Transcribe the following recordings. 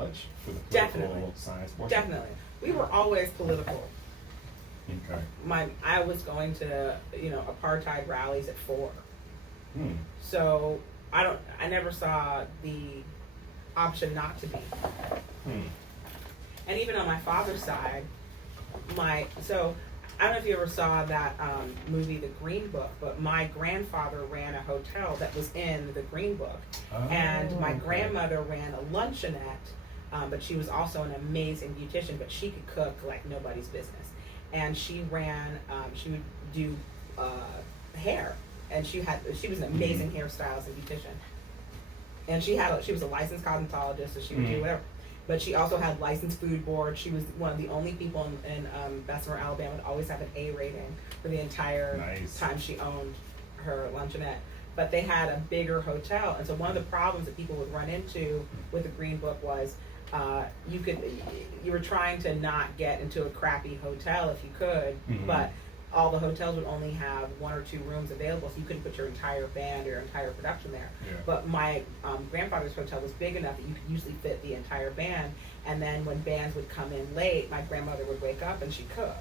college for the political science portion? Definitely. We were always political. Okay. I was going to, apartheid rallies at 4. So I never saw the option not to be. And even on my father's side, I don't know if you ever saw that movie, The Green Book, but my grandfather ran a hotel that was in The Green Book. And my grandmother ran a luncheonette, but she was also an amazing beautician, but she could cook like nobody's business. And she would do hair, and she was an amazing hairstylist and beautician. And she was a licensed cosmetologist, so she would do whatever. But she also had licensed food board. She was one of the only people in Bessemer, Alabama, to always have an A rating for the entire time she owned her luncheonette. But they had a bigger hotel, and so one of the problems that people would run into with the Green Book was you were trying to not get into a crappy hotel if you could, but all the hotels would only have 1 or 2 rooms available, so you couldn't put your entire band or your entire production there. Yeah. But my grandfather's hotel was big enough that you could usually fit the entire band, and then when bands would come in late, my grandmother would wake up and she'd cook.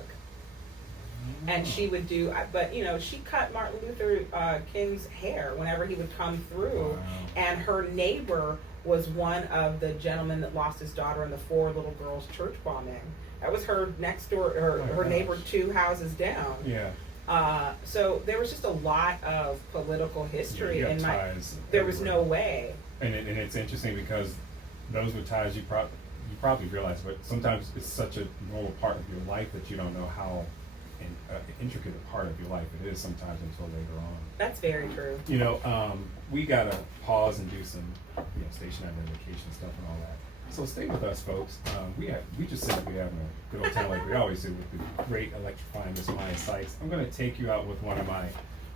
And she would do, but she cut Martin Luther King's hair whenever he would come through, and her neighbor was one of the gentlemen that lost his daughter in the 4 little girls church bombing. That was her next door, her neighbor 2 houses down. Yeah. So there was just a lot of political history, and there was no way. And it's interesting because those were ties you probably realize, but sometimes it's such a normal part of your life that you don't know how intricate a part of your life it is sometimes until later on. That's very true. We gotta pause and do some station identification stuff and all that. So stay with us, folks. We just simply having a good old time like we always do with the great electrifying Miss Maiya Sykes. I'm gonna take you out with one of my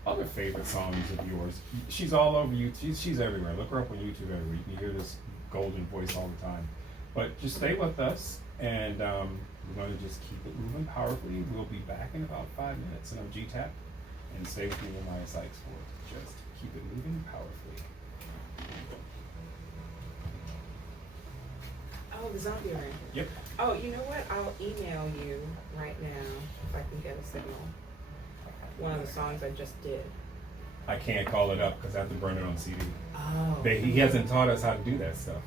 other favorite songs of yours. She's all over YouTube. She's everywhere. Look her up on YouTube everywhere. You can hear this golden voice all the time. But just stay with us, and we're going to just keep it moving powerfully. We'll be back in about 5 minutes, and I'm G-Tap. And stay with me and Maiya Sykes for just keep it moving powerfully. Oh, the zombie ring. Yep. Oh, you know what? I'll email you right now if I can get a signal. One of the songs I just did. I can't call it up because I have to burn it on CD. Oh. He hasn't taught us how to do that stuff.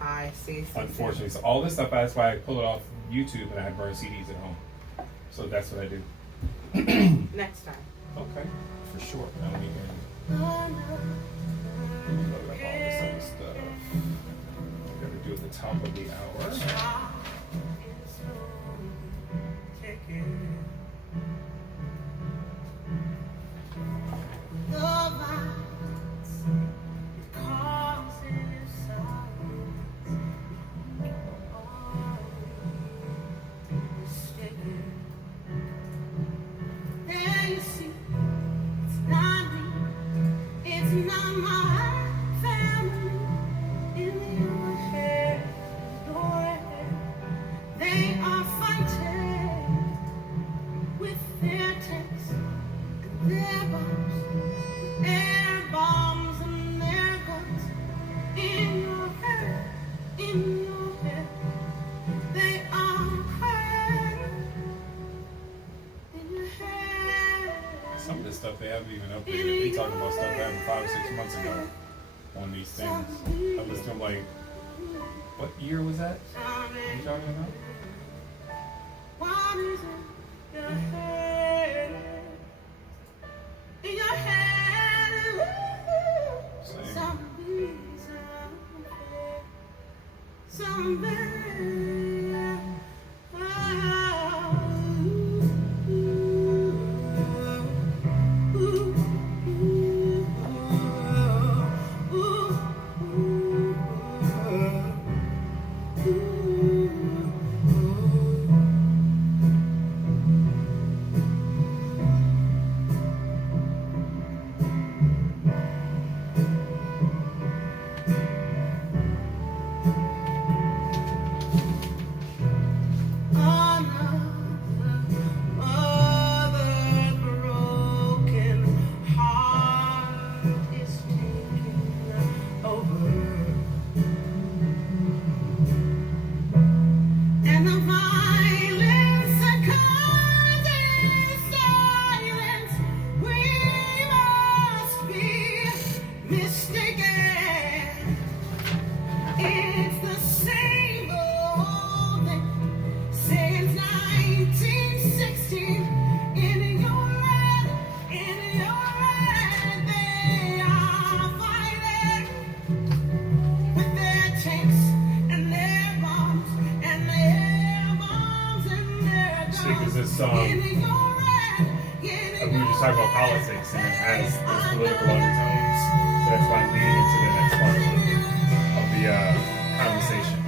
I see. Unfortunately. So all this stuff, that's why I pull it off YouTube and I burn CDs at home. So that's what I do. Next time. Okay. For sure. Now let me load up all this other stuff. I gotta do at the top of the hour. Some of this stuff they haven't even updated. They talking about stuff that happened 5 or 6 months ago on these things. I was still like, what year was that? What are you talking about? this song. We were just talking about politics, and it has those political undertones. So that's why I'm leading into the next part of the conversation.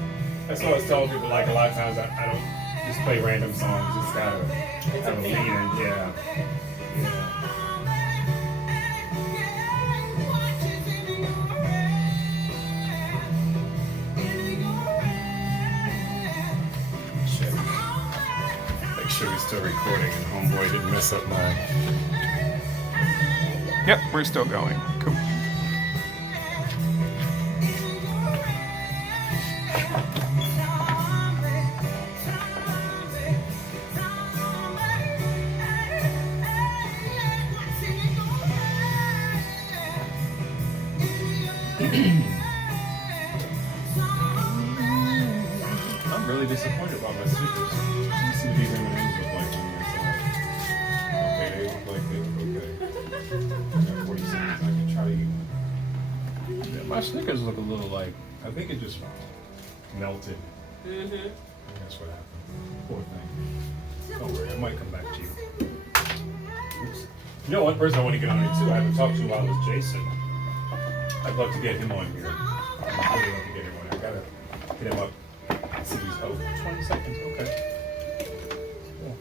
That's what I was telling people. Like a lot of times, I don't just play random songs. It's gotta have a lead in. Yeah. Make sure we're still recording and homeboy didn't mess up my... Yep, we're still going. Cool. I'm really disappointed about my stickers. You see what these M&Ms look like on the inside. Okay, they look like they look okay. I got 40 seconds. I can try to eat one. Yeah, my Snickers look a little like, I think it just melted. I think that's what happened. Poor thing. Don't worry, I might come back to you. Oops. You know, one person I want to get on here too, I haven't talked to while is Jason. I'd love to get him on here. I'd really love to get him on. I gotta get him up. See these. Oh, 20 seconds. Okay. Cool.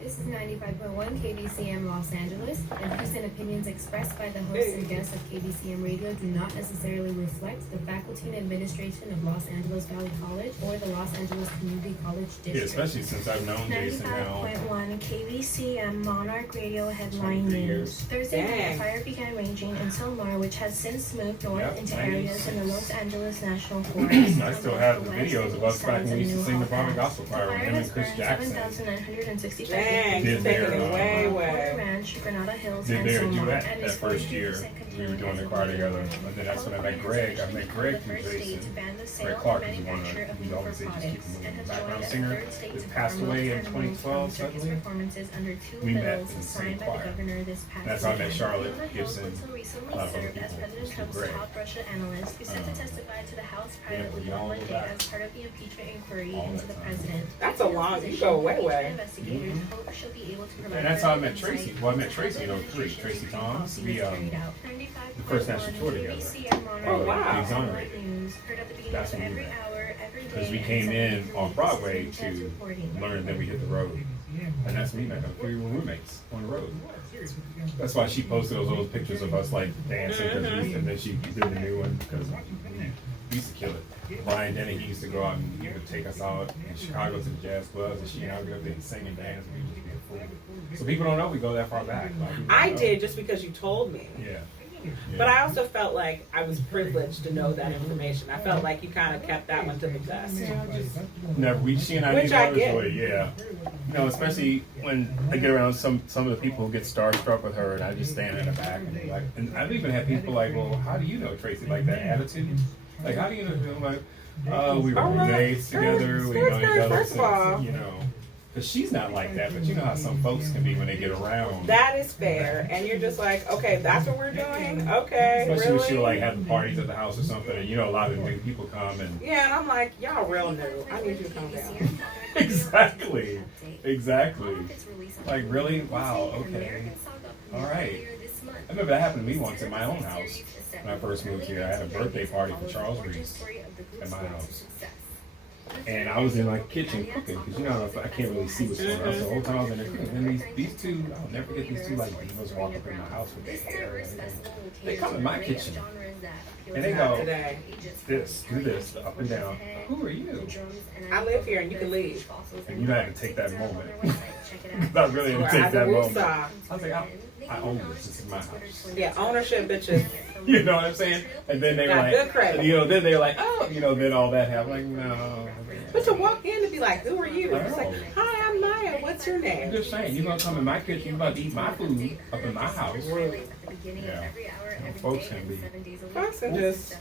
This is 95.1 KBCM Los Angeles, and views and opinions expressed by the hosts and guests of KBCM Radio do not necessarily reflect the faculty and administration of Los Angeles Valley College or the Los Angeles Community College District. Yeah, especially since I've known Jason now. 95.1 KBCM Monarch Radio headline news. Thursday night, a fire began raging in Silmar, which has since moved north into areas in the Los Angeles National Forest. I still have the videos of us back when we used to sing the Broadway Gospel Choir with him and Chris Jackson. 7,965 Did their Ranch, Granada Hills, did and their Silmar, duet and that is first year. We were doing the choir together, and then that's when I met Greg. I met Greg through Jason. Greg Clark is one of we always say just keep moving. Background singer that passed away in 2012 suddenly. We met in the same choir. That's how I met Charlotte Gibson. A lot of other people. It's Greg. That's a long, you go way. And that's how I met Tracy. Well, I met Tracy in 03. Tracy Thomas. We the first national tour together. Oh wow. Exonerated. That's when we met. Because we came in on Broadway to learn that we hit the road. And that's when we met. We were roommates on the road. That's why she posted those old pictures of us like dancing, and then she did the new one because we used to kill it. Brian Denny, he used to go out and he would take us out in Chicago to the jazz clubs, and she and I would go there and sing and dance, and we'd just be a fool. So people don't know we go that far back. Like, I did just because you told me. Yeah. But I also felt like I was privileged to know that information. I felt like you kind of kept that one to the vest. Never. She and I Which need I others get. way, yeah. You know, especially when I get around some of the people who get starstruck with her, and I just stand in the back and be like, and I've even had people like, well, how do you know Tracy? Like that attitude. Like, how do you know? I'm like, we were roommates together. We know each other since, you know. Because she's not like that, but you know how some folks can be when they get around. That is fair. And you're just like, okay, that's what we're doing? Okay, especially really? when she'll like have the parties at the house or something, and you know a lot of new people come and... Yeah, and I'm like, y'all real new. I need you to calm down. Exactly. Like, really? Wow, okay. All right. I remember that happened to me once in my own house. When I first moved here, I had a birthday party for Charles Reese at my house. And I was in my kitchen cooking, because you know, I can't really see what's going on. So the whole time I was in there cooking. And these two, I'll never forget these two like divas walk up in my house with their hair and everything. They come in my kitchen. And they go, this, do this, up and down. Who are you? I live here and you can leave. And you had to take that moment. I really had to take that moment. I was like, I own this. This is my house. Yeah, ownership, bitches. You know what I'm saying? And then they were Got good credit. like, you know, then they were like, oh, you know, then all that happened. Like, no. But to walk in and be like, who are you? I It's like, know. hi, I'm Maya. What's your I'm name? just saying, you're going to come in my kitchen, you're about to eat my food up in my house. Yeah. Folks can be. Folks can just,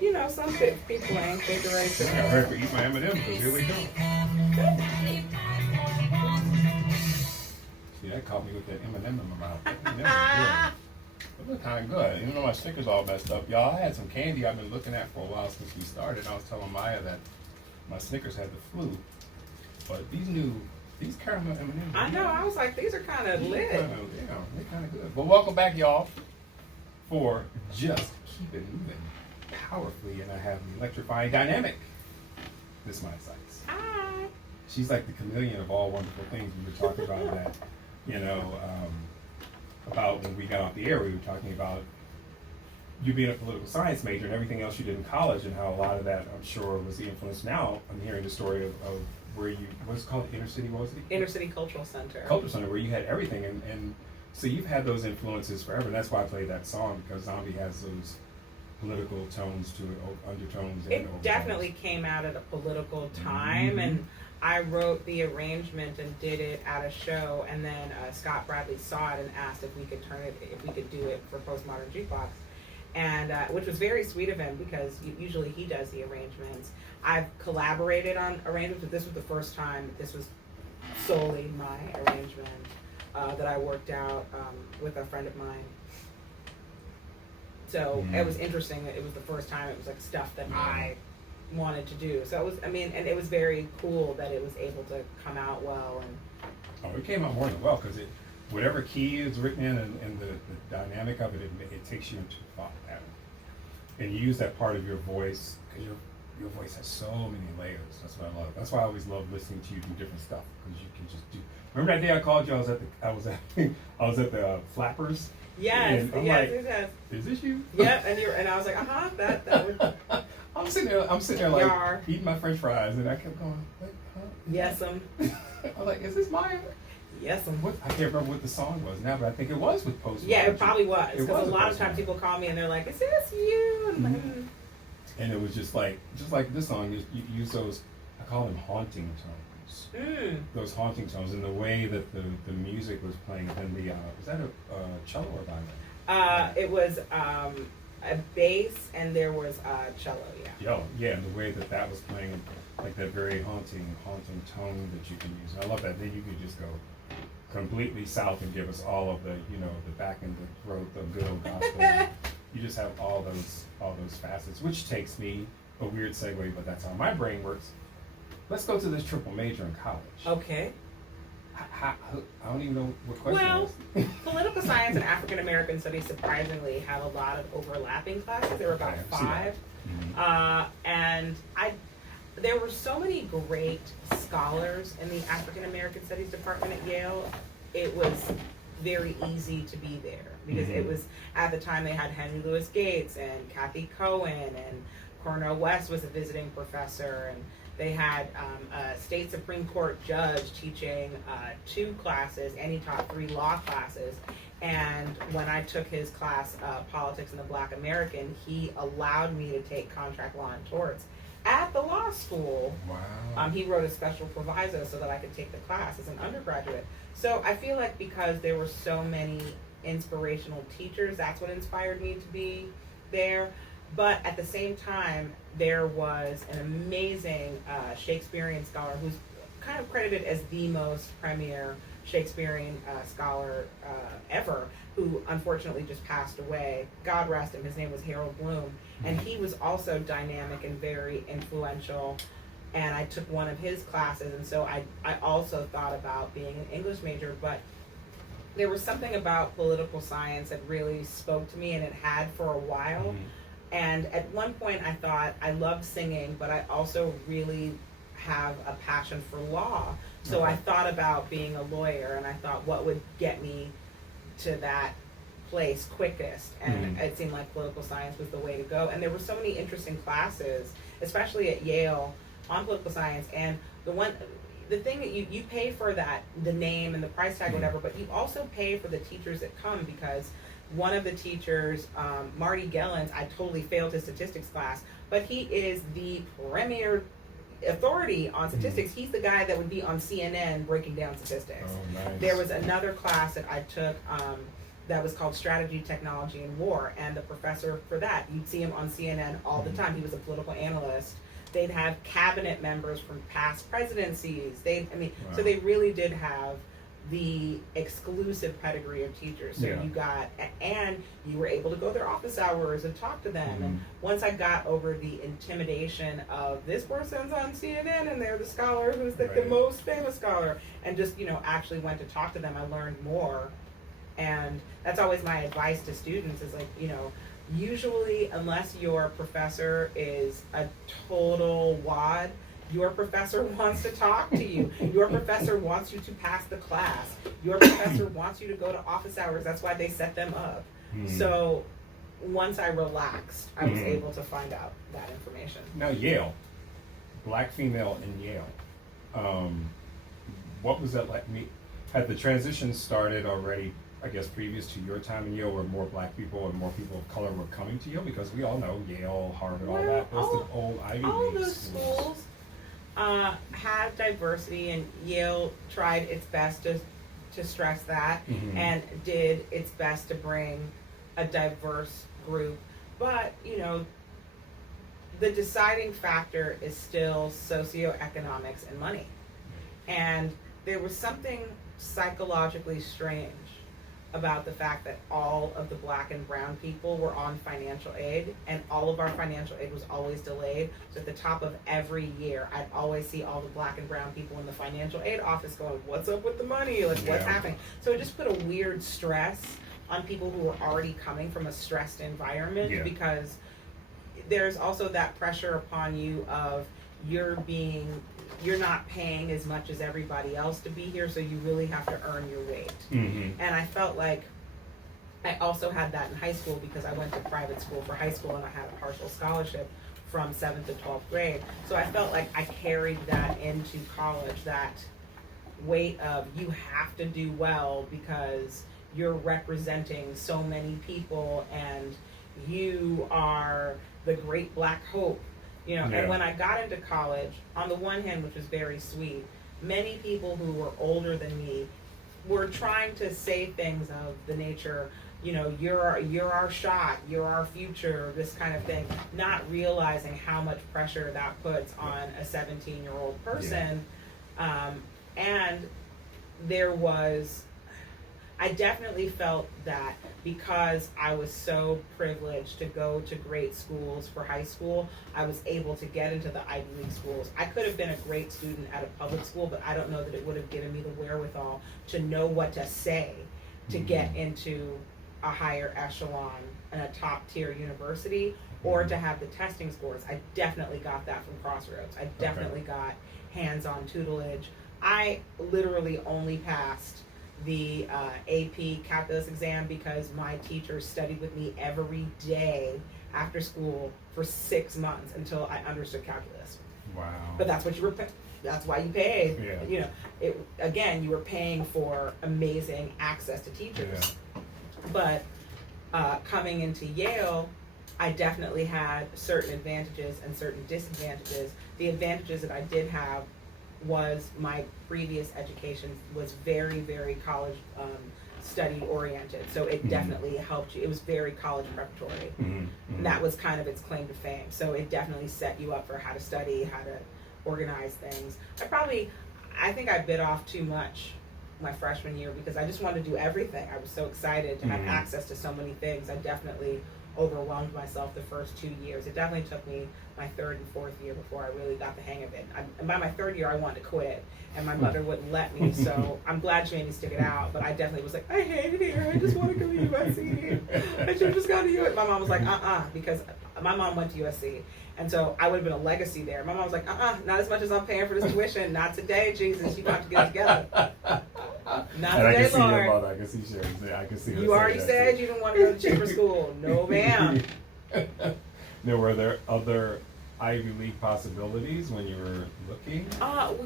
you know, some people ain't figuration. I heard for eat my M&M's, because here we go. See, that caught me with that M&M in my mouth. Look kind of good. Even though my sticker's all messed up, y'all, I had some candy I've been looking at for a while since we started. I was telling Maya that my Snickers had the flu, but these caramel M&Ms. I know. I was like, these are kind of lit. They're kind of good. But welcome back, y'all, for Just Keep It Moving Powerfully, and I have the electrifying dynamic, Miss Maiya Sykes. Hi. She's like the chameleon of all wonderful things. We were talking about that, about when we got off the air. We were talking about you being a political science major and everything else you did in college, and how a lot of that, I'm sure, was the influence. Now I'm hearing the story of where you, what's it called, Inner City, what was it? Inner City Cultural Center. Cultural Center, where you had everything, and so you've had those influences forever, and that's why I played that song, because Zombie has those political tones to it, undertones and It overtones. definitely came out at a political time, and I wrote the arrangement and did it at a show, and then Scott Bradley saw it and asked if we could do it for Postmodern Jukebox, and which was very sweet of him, because usually he does the arrangements. I've collaborated on arrangements, but this was the first time this was solely my arrangement that I worked out with a friend of mine. So it was interesting that it was the first time it was like stuff that I wanted to do. So it was, and it was very cool that it was able to come out well. And it came out more than well, because whatever key is written in and the dynamic of it takes you into a thought pattern. And you use that part of your voice, because your voice has so many layers. That's what I love. That's why I always love listening to you do different stuff, because you can just do. Remember that day I called you? I was at the Flappers. yes, yes. Is this you? Yeah, and I was like, that would. I'm sitting there like Yar. eating my French fries, and I kept going, like, huh? Yes, I was like, is this Maya? Yes, I can't remember what the song was now, but I think it was with Post. Yeah, it probably was, because a lot of times Post. people call me and they're like, "Is this you?" And I'm like, And it was just like this song, you use those, I call them haunting tones. Those haunting tones, and the way that the music was playing, and the was that a cello or violin? It was a bass, and there was a cello. Yeah, and the way that was playing, like that very haunting tone that you can use. And I love that. Then you could just go completely south and give us all of the, the back in the throat, the good old gospel. You just have all those facets, which takes me a weird segue, but that's how my brain works. Let's go to this triple major in college. Okay. I don't even know what question it is. Political science and African American studies surprisingly have a lot of overlapping classes. There were about 5. And there were so many great scholars in the African American Studies department at Yale. It was very easy to be there, because it was, at the time, they had Henry Louis Gates and Kathy Cohen, and Cornel West was a visiting professor, and they had a state Supreme Court judge teaching 2 classes, and he taught 3 law classes. And when I took his class, Politics in the Black American, he allowed me to take contract law and torts at the law school. Wow. He wrote a special proviso so that I could take the class as an undergraduate. So I feel like because there were so many inspirational teachers, that's what inspired me to be there. But at the same time, there was an amazing Shakespearean scholar who's kind of credited as the most premier Shakespearean scholar ever, who unfortunately just passed away. God rest him. His name was Harold Bloom. And he was also dynamic and very influential. And I took one of his classes, and so I also thought about being an English major, but there was something about political science that really spoke to me, and it had for a while. And at one point I thought I loved singing, but I also really have a passion for law. So I thought about being a lawyer, and I thought, what would get me to that place quickest? And it seemed like political science was the way to go. And there were so many interesting classes, especially at Yale, on political science. And the thing that you pay for that, the name and the price tag, whatever, but you also pay for the teachers that come, because one of the teachers, Marty Gellens, I totally failed his statistics class, but he is the premier authority on statistics. He's the guy that would be on CNN breaking down statistics. Oh, nice. There was another class that I took that was called Strategy, Technology, and War, and the professor for that, you'd see him on CNN all the time. He was a political analyst. They'd have cabinet members from past presidencies. So they really did have the exclusive pedigree of teachers. So Yeah. you got, and you were able to go to their office hours and talk to them. And once I got over the intimidation of this person's on CNN and they're the scholar who's like the Right. most famous scholar, and just, actually went to talk to them, I learned more. And that's always my advice to students is like, usually unless your professor is a total wad, your professor wants to talk to you. Your professor wants you to pass the class. Your professor wants you to go to office hours. That's why they set them up. So once I relaxed, I was able to find out that information. Now Yale, black female in Yale. What was that like? Had the transition started already, I guess, previous to your time in Yale, where more black people and more people of color were coming to Yale? Because we all know Yale, Harvard, all that. Those are the old Ivy League all those schools had diversity, and Yale tried its best to stress that, and did its best to bring a diverse group. But the deciding factor is still socioeconomics and money. And there was something psychologically strange about the fact that all of the black and brown people were on financial aid, and all of our financial aid was always delayed. So at the top of every year, I'd always see all the black and brown people in the financial aid office going, "What's up with the money? Like, what's happening?" So it just put a weird stress on people who were already coming from a stressed environment, because there's also that pressure upon you of you're not paying as much as everybody else to be here, so you really have to earn your weight. And I felt like I also had that in high school, because I went to private school for high school and I had a partial scholarship from 7th to 12th grade. So I felt like I carried that into college, that weight of you have to do well because you're representing so many people and you are the great black hope. And when I got into college, on the one hand, which was very sweet, many people who were older than me were trying to say things of the nature, you're our shot, you're our future, this kind of thing, not realizing how much pressure that puts on a 17-year-old person. And I definitely felt that because I was so privileged to go to great schools for high school, I was able to get into the Ivy League schools. I could have been a great student at a public school, but I don't know that it would have given me the wherewithal to know what to say to get into a higher echelon and a top tier university, or to have the testing scores. I definitely got that from Crossroads. I definitely got hands-on tutelage. I literally only passed the AP calculus exam because my teacher studied with me every day after school for 6 months until I understood calculus. Wow. But that's what that's why you paid. Again, you were paying for amazing access to teachers. But coming into Yale, I definitely had certain advantages and certain disadvantages. The advantages that I did have was my previous education was very, very college study oriented. So it definitely helped you. It was very college preparatory. And that was kind of its claim to fame. So it definitely set you up for how to study, how to organize things. I think I bit off too much my freshman year because I just wanted to do everything. I was so excited to have access to so many things. I definitely overwhelmed myself the first 2 years. It definitely took me my third and fourth year before I really got the hang of it. And by my third year, I wanted to quit, and my mother wouldn't let me. So I'm glad she made me stick it out. But I definitely was like, I hate it here. I just want to go to USC. I should have just gone to USC. My mom was like, because my mom went to USC. And so I would have been a legacy there. My mom was like, not as much as I'm paying for this tuition. Not today, Jesus. You got to get it together. Not and today, I can see Lord. your mother. I can see Sherry. I can see her. You already said you didn't want to go to cheaper school. No, ma'am. Now, were there other Ivy League possibilities when you were looking?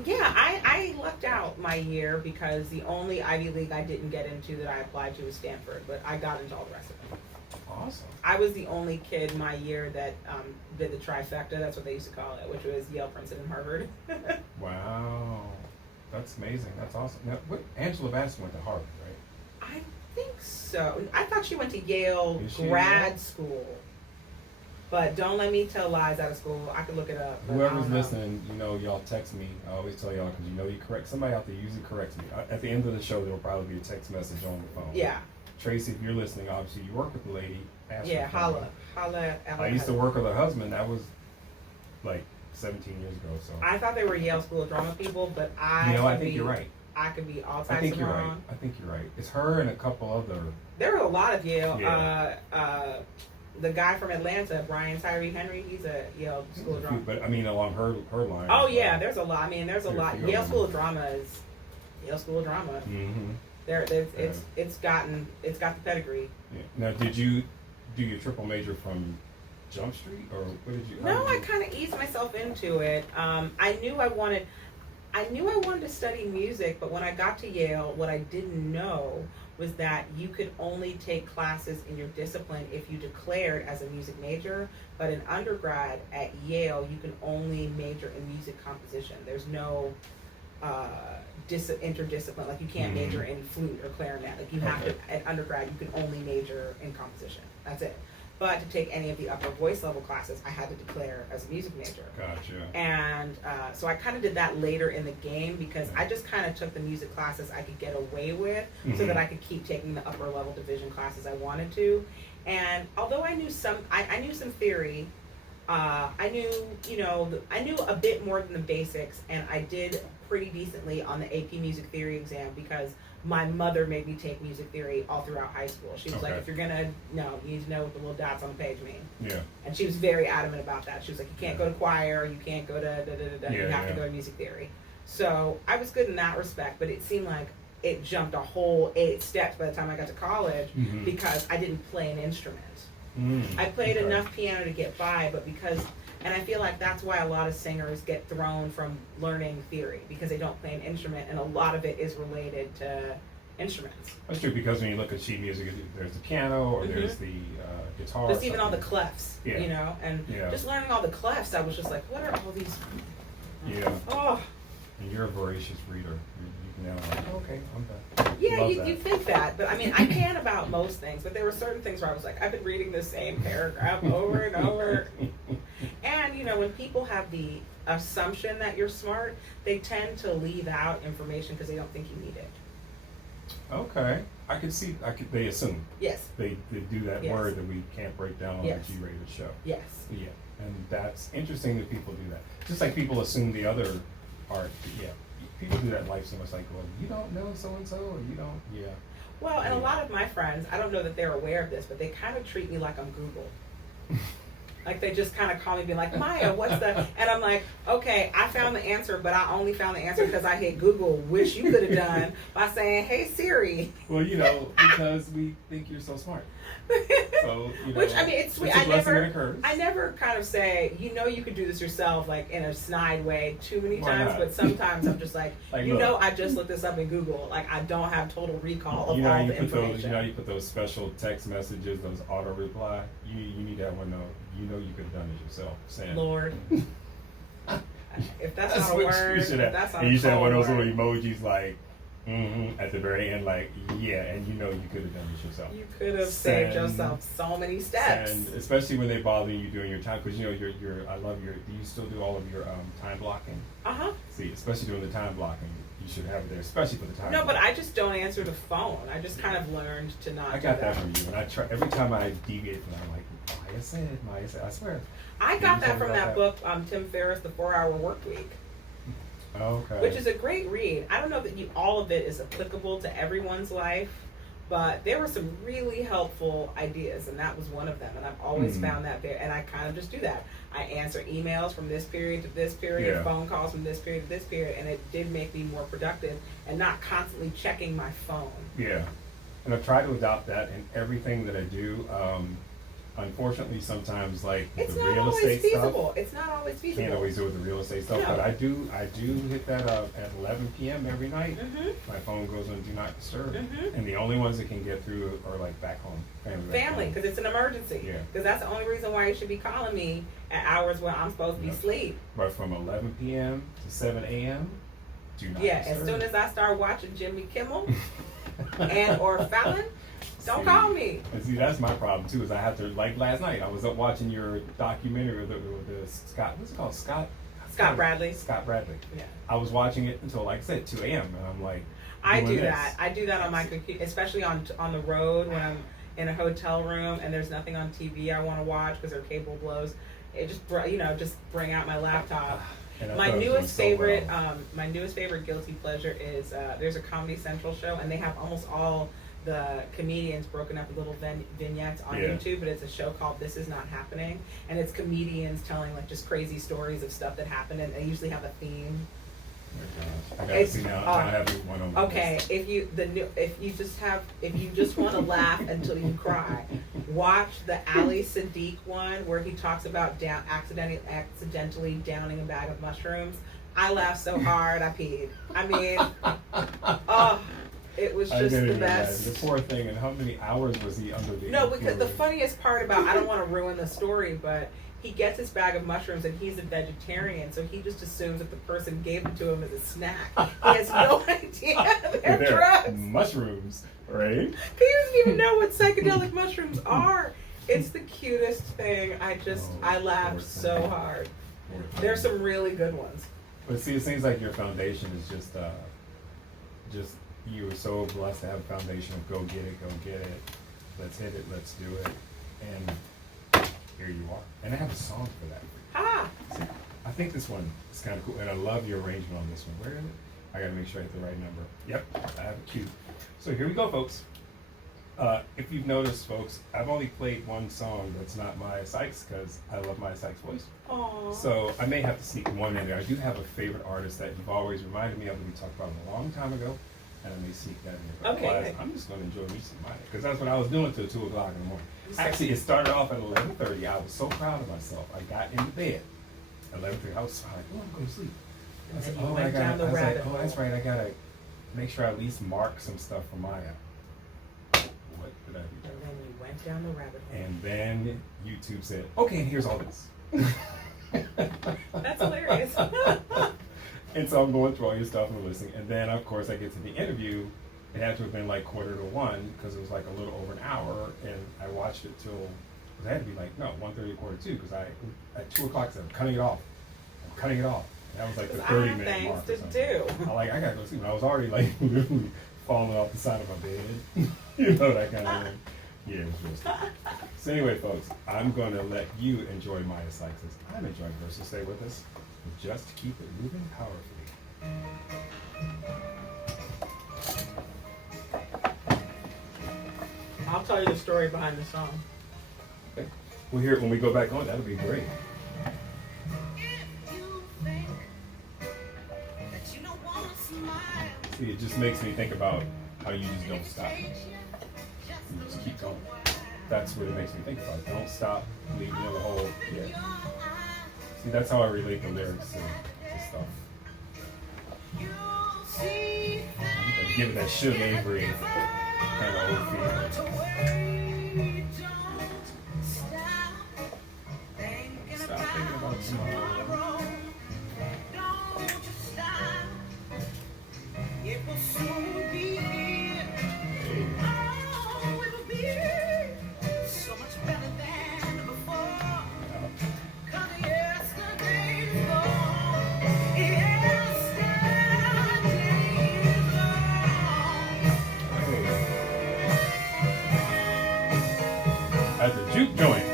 Yeah, I lucked out my year because the only Ivy League I didn't get into that I applied to was Stanford, but I got into all the rest of them. Awesome. I was the only kid my year that did the trifecta. That's what they used to call it, which was Yale, Princeton, and Harvard. Wow. That's amazing. That's awesome. Now, Angela Bassett went to Harvard, right? I think so. I thought she went to Yale Is she grad school. But don't let me tell lies out of school. I can look it up. Whoever's listening, y'all text me. I always tell y'all because you correct. Somebody out there usually corrects me. At the end of the show, there will probably be a text message on the phone. Yeah. Tracy, if you're listening, obviously you work with the lady. Ask her holla at her. I used to work with her husband. That was like 17 years ago. So I thought they were Yale School of Drama people, but I think you're right. I could be all types I think of you're wrong. right. I think you're right. It's her and a couple other. There were a lot of Yale. Yeah. The guy from Atlanta, Brian Tyree Henry, he's a Yale School of Drama. But I mean, along her line. Oh yeah, there's a lot. I mean, there's a lot. Yale School of Drama is Yale School of Drama. Mm-hmm. It's got the pedigree. Yeah. Now, did you do your triple major from Jump Street, or what did you? No, I kind of eased myself into it. I knew I wanted to study music, but when I got to Yale, what I didn't know was that you could only take classes in your discipline if you declared as a music major. But in undergrad at Yale, you can only major in music composition. There's no interdiscipline. Like you can't major in flute or clarinet. Like you have to, at undergrad, you can only major in composition. That's it. But to take any of the upper voice level classes, I had to declare as a music major. Gotcha. And so I kind of did that later in the game because I just kind of took the music classes I could get away with so that I could keep taking the upper level division classes I wanted to. And although I knew some theory, I knew a bit more than the basics, and I did pretty decently on the AP Music Theory exam because my mother made me take music theory all throughout high school. She was like, if you're gonna know, you need to know what the little dots on the page mean. Yeah. And she was very adamant about that. She was like, you can't go to choir, you can't go to you have to go to music theory. So I was good in that respect, but it seemed like it jumped a whole 8 steps by the time I got to college because I didn't play an instrument. I played enough piano to get by, but and I feel like that's why a lot of singers get thrown from learning theory because they don't play an instrument, and a lot of it is related to instruments. That's true, because when you look at sheet music, there's the piano or there's the guitar. There's even all the clefs, and just learning all the clefs, I was just like, what are all these? Yeah. Oh. And you're a voracious reader. You can now like, okay, I'm done. Yeah, you think that, but I mean, I can about most things, but there were certain things where I was like, I've been reading the same paragraph over and over. And, when people have the assumption that you're smart, they tend to leave out information because they don't think you need it. Okay. They assume. Yes. They do that word that we can't break down on the G-rated show. Yes. Yeah. And that's interesting that people do that. Just like people assume the other art, people do that in life so much, like, well, you don't know so-and-so, or you don't, Well, and a lot of my friends, I don't know that they're aware of this, but they kind of treat me like I'm Google. Like, they just kind of call me, being like, Maiya, what's the, and I'm like, okay, I found the answer, but I only found the answer because I hit Google, which you could have done by saying, hey, Siri. Well, because we think you're so smart. So, which, I mean, it's sweet. It's a blessing and a curse. I never kind of say, you could do this yourself, like, in a snide way too many times, but sometimes I'm just like, I just looked this up in Google. Like, I don't have total recall of all the information. You put those special text messages, those auto reply. You need to have one though. You could have done it yourself. Saying, Lord. If that's not a word, if that's not a and you said one of those word. little emojis like, at the very end, like, and you could have done it yourself. You could have saved yourself so many steps. And especially when they bother you during your time, because I love do you still do all of your time blocking? See, especially during the time blocking, you should have it there, especially for the time. No, but I just don't answer the phone. I just kind of learned to not. I got that from you, and I try every time I deviate from that. I'm like, Maiya said, I swear. I got that from that book, Tim Ferriss, The 4-Hour Workweek. Okay. Which is a great read. I don't know that all of it is applicable to everyone's life, but there were some really helpful ideas, and that was one of them. And I've always found that there, and I kind of just do that. I answer emails from this period to this period, phone calls from this period to this period, and it did make me more productive and not constantly checking my phone. Yeah, and I try to adopt that in everything that I do. Unfortunately, sometimes like it's the not real always estate feasible. stuff, It's not always feasible. Can't always do with the real estate stuff, but I do hit that at 11 p.m. every night. My phone goes on do not disturb, and the only ones that can get through are like back home, family, because it's an emergency. Yeah, because that's the only reason why you should be calling me at hours when I'm supposed to be asleep. But from 11 p.m. to 7 a.m. do not disturb. As soon as I start watching Jimmy Kimmel and or Fallon, Don't call me. And see, that's my problem too. Is I have to, like last night, I was up watching your documentary with the Scott. What's it called? Scott Bradley. Scott Bradley. Yeah. I was watching it until, like I said, 2 a.m. and I'm like, I do this. that. I do that on my computer, especially on the road when I'm in a hotel room and there's nothing on TV I want to watch because their cable blows. It just bring out my laptop. My newest favorite guilty pleasure is there's a Comedy Central show and they have almost all the comedians broken up in little vignettes on YouTube, but it's a show called This Is Not Happening, and it's comedians telling like just crazy stories of stuff that happened, and they usually have a theme. I gotta see now. I have one on my Okay, list. if you just want to laugh until you cry, watch the Ali Sadiq one where he talks about accidentally downing a bag of mushrooms. I laughed so hard I peed. I mean, it was just the best. The poor thing, and how many hours was he under the No, because the funniest part about, I don't want to ruin the story, but he gets his bag of mushrooms and he's a vegetarian, so he just assumes that the person gave it to him as a snack. He has no idea they're drugs. Mushrooms, right? He doesn't even know what psychedelic mushrooms are. It's the cutest thing. I laughed so hard. There's some really good ones. But see, it seems like your foundation is just you were so blessed to have a foundation of go get it, let's hit it, let's do it, and here you are. And I have a song for that. See, I think this one is kind of cool, and I love your arrangement on this one. Where is it? I gotta make sure I hit the right number. Yep, I have it queued. So here we go, folks. If you've noticed, folks, I've only played one song that's not Maiya Sykes because I love Maiya Sykes' voice. Aww. So I may have to sneak one in there. I do have a favorite artist that you've always reminded me of that we talked about a long time ago, and I may sneak that in there. Okay. Otherwise, I'm just going to enjoy me some Maiya because that's what I was doing till 2 o'clock in the morning. Actually, it started off at 11:30. I was so proud of myself. I got into bed at 11:30. I was so like, oh, I'm going to sleep. I said, oh, that's right. I got to make sure I at least mark some stuff for Maiya. What did I do? And then you went down the rabbit hole. And then YouTube said, okay, and here's all this. That's hilarious. And so I'm going through all your stuff and listening. And then, of course, I get to the interview. It had to have been like 1:45 because it was like a little over an hour. And I watched it till, it had to be like, no, 1:30, 1:45 because at 2 o'clock I said, I'm cutting it off. And that was like the 30-minute mark or something. I got to go sleep. And I was already like literally falling off the side of my bed. You know, that kind of thing. Yeah, it was real stuff. So anyway, folks, I'm going to let you enjoy Maiya Sykes. I'm enjoying her, so stay with us. Just keep it moving powerfully. I'll tell you the story behind the song. Okay. We'll hear it when we go back on. That'll be great. See, it just makes me think about how you just don't stop. You just keep going. That's what it makes me think about. Don't stop, leave the whole, yeah. See, that's how I relate the lyrics to stuff. You gotta give it that Suge Avery kind of old feeling. Stop thinking about tomorrow. It will soon be here. Oh, it will be so much better than before. 'Cause yesterday's gone. Yesterday's gone. At the juke joint.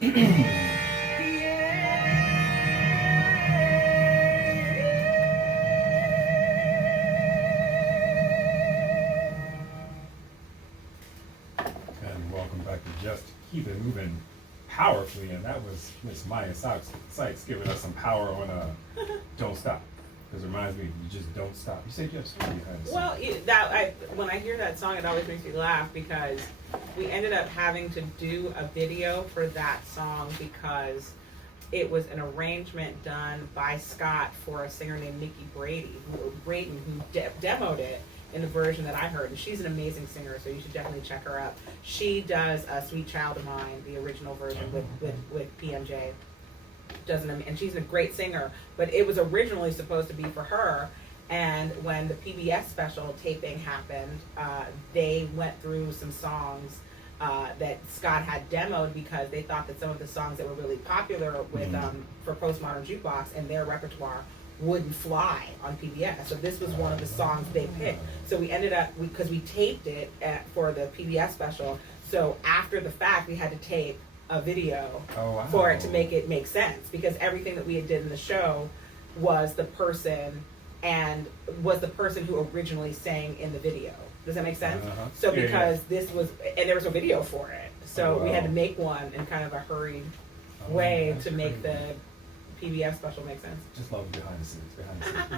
And welcome back to Just Keep It Moving Powerfully, and that was Miss Maiya Sykes giving us some power on Don't Stop. Because it reminds me, you just don't stop. You say just. Well, when I hear that song, it always makes me laugh because we ended up having to do a video for that song because it was an arrangement done by Scott for a singer named Nikki Brayton, who demoed it in the version that I heard. And she's an amazing singer, so you should definitely check her out. She does Sweet Child of Mine, the original version with PMJ. And she's a great singer, but it was originally supposed to be for her. And when the PBS special taping happened, they went through some songs that Scott had demoed because they thought that some of the songs that were really popular with for Postmodern Jukebox in their repertoire wouldn't fly on PBS. So this was one of the songs they picked. So we ended up, because we taped it for the PBS special, so after the fact we had to tape a video for it to make it make sense, because everything that we had did in the show was the person who originally sang in the video. Does that make sense? So because this was, and there was a video for it, so we had to make one in kind of a hurried way to make the PBS special make sense. Just love behind the scenes.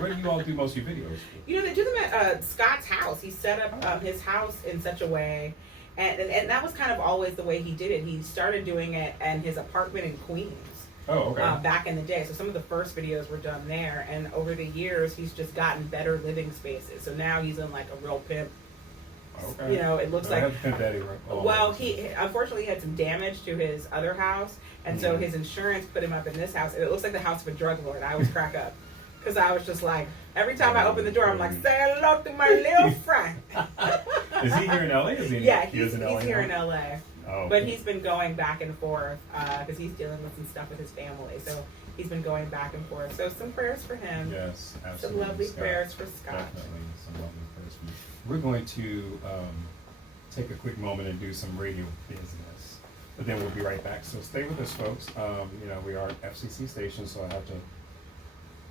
Where do you all do most of your videos? You know, they do them at Scott's house. He set up his house in such a way. And that was kind of always the way he did it. He started doing it in his apartment in Queens. Oh, okay. Back in the day. So some of the first videos were done there. And over the years, he's just gotten better living spaces. So now he's in like a real pimp. Okay. You know, it looks like. Well, he unfortunately had some damage to his other house. And so his insurance put him up in this house. And it looks like the house of a drug lord. I always crack up. Because I was just like, every time I open the door, I'm like, say hello to my little friend. Is he here in LA? He's here in LA. Oh, but he's been going back and forth because he's dealing with some stuff with his family. So he's been going back and forth. So some prayers for him. Yes, absolutely. Some lovely prayers for Scott. Definitely some lovely prayers for you. We're going to take a quick moment and do some radio business. But then we'll be right back. So stay with us, folks. You know, we are an FCC station, so I have to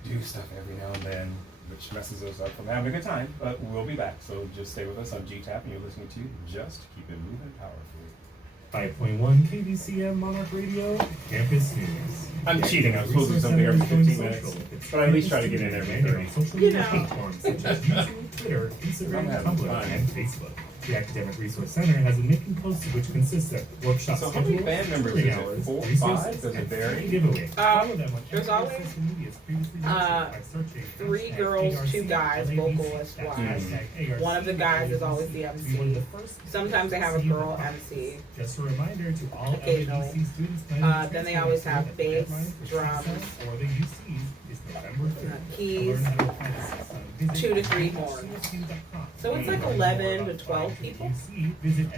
do stuff every now and then, which messes us up from having a good time, but we'll be back. So just stay with us on GTAP, and you're listening to Just Keep It Moving Powerfully. 5.1 KBCM Monarch Radio, Campus News. I'm cheating. I'm supposed to do something every 15 minutes, but I at least try to get in every 30. Social media platforms such as YouTube, Twitter, Instagram, Tumblr, and Facebook. The Academic Resource Center has a knitting posted which consists of workshops, so how many band members is it? 4, 5? Does it vary? There's always 3 girls, 2 guys, vocalist wise. One of the guys is always the MC. Sometimes they have a girl MC. Just a reminder to all occasionally. LADC students. Then they always have bass, drums, or the UCs is November 3rd. keys, 2 to 3 horns. So it's like 11 to 12 people.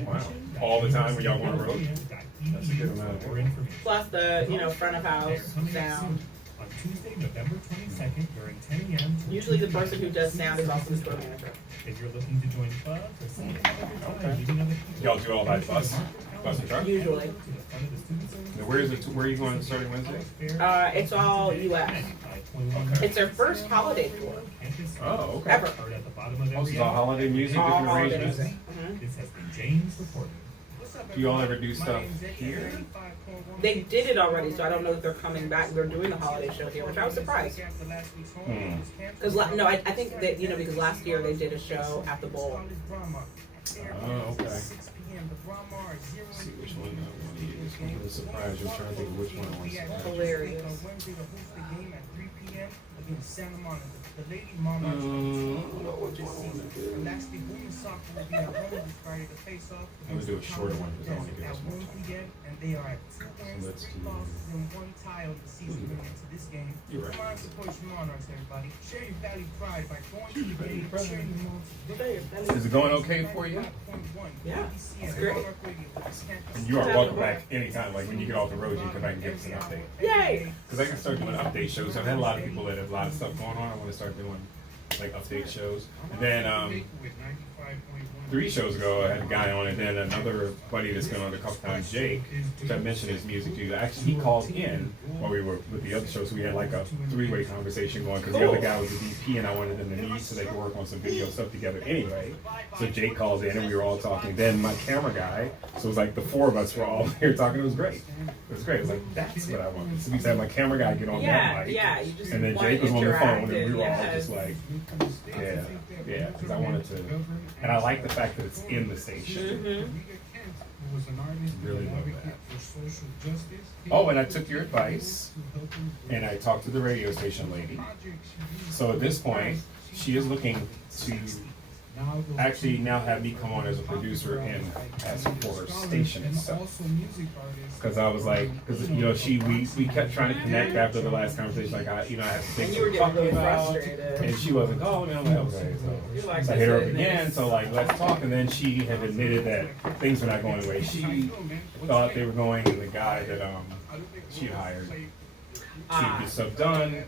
Wow. All the time when y'all go on the road? That's a good amount. Plus the, front of house sound. On Tuesday, November 22nd, during 10 a.m. Usually the person who does sound is also the store manager. If you're looking to join clubs or see meeting other people, Y'all do all that bus and truck? Usually. Now, where are you going starting Wednesday? It's all U.S. It's their first holiday tour. Oh, okay. Ever. Oh, so it's all holiday music, All different holiday arrangements. music. This has been James reporting. Do you all ever do stuff here? They did it already, so I don't know if they're coming back. They're doing the holiday show here, which I was surprised. Because I think that because last year they did a show at the Bowl. Oh, okay. Let's see which one I want to use. I'm really surprised. You're trying to think which one I want to use. Hilarious. Santa Monica, the Lady Monarch. And that's the women's soccer will be at home this Friday to face off. I'm going to do a shorter one because I want to get this one. And they are at 2 wins, 3 losses, and 1 tie on the season going into this game. You're right. Come on, support your Monarchs, everybody. Share your Valley pride by going to the game, sharing your moments. Is it going okay for you? Yeah, it's great. And you are welcome back anytime. Like when you get off the road, you can come back and give us an update. Yay! Because I can start doing update shows. I've had a lot of people that have a lot of stuff going on. I want to start doing like update shows. And then 3 shows ago, I had a guy on, and then another buddy that's been on a couple times, Jake, which I mentioned his music to. Actually, he called in while we were with the other show, so we had like a 3-way conversation going, because the other guy was a DP, and I wanted them to meet so they could work on some video stuff together anyway. So Jake calls in, and we were all talking. Then my camera guy, so it was like the 4 of us were all here talking. It was great. It was great. It was like, that's what I wanted. So we had my camera guy get on that mic. Yeah, you just and then want Jake was on the phone, and we were all yes. just like, yeah, because I wanted to, and I like the fact that it's in the station. Really love that. Oh, and I took your advice, and I talked to the radio station lady. So at this point, she is looking to actually now have me come on as a producer and as for her station itself. Because I was like, because you know, we kept trying to connect after the last conversation. Like I had some things you were to getting talk really about, frustrated. and she wasn't calling me. I'm like, okay, so I hit her up again. So like, let's talk. And then she had admitted that things were not going the way she thought they were going, and the guy that she hired to get stuff done.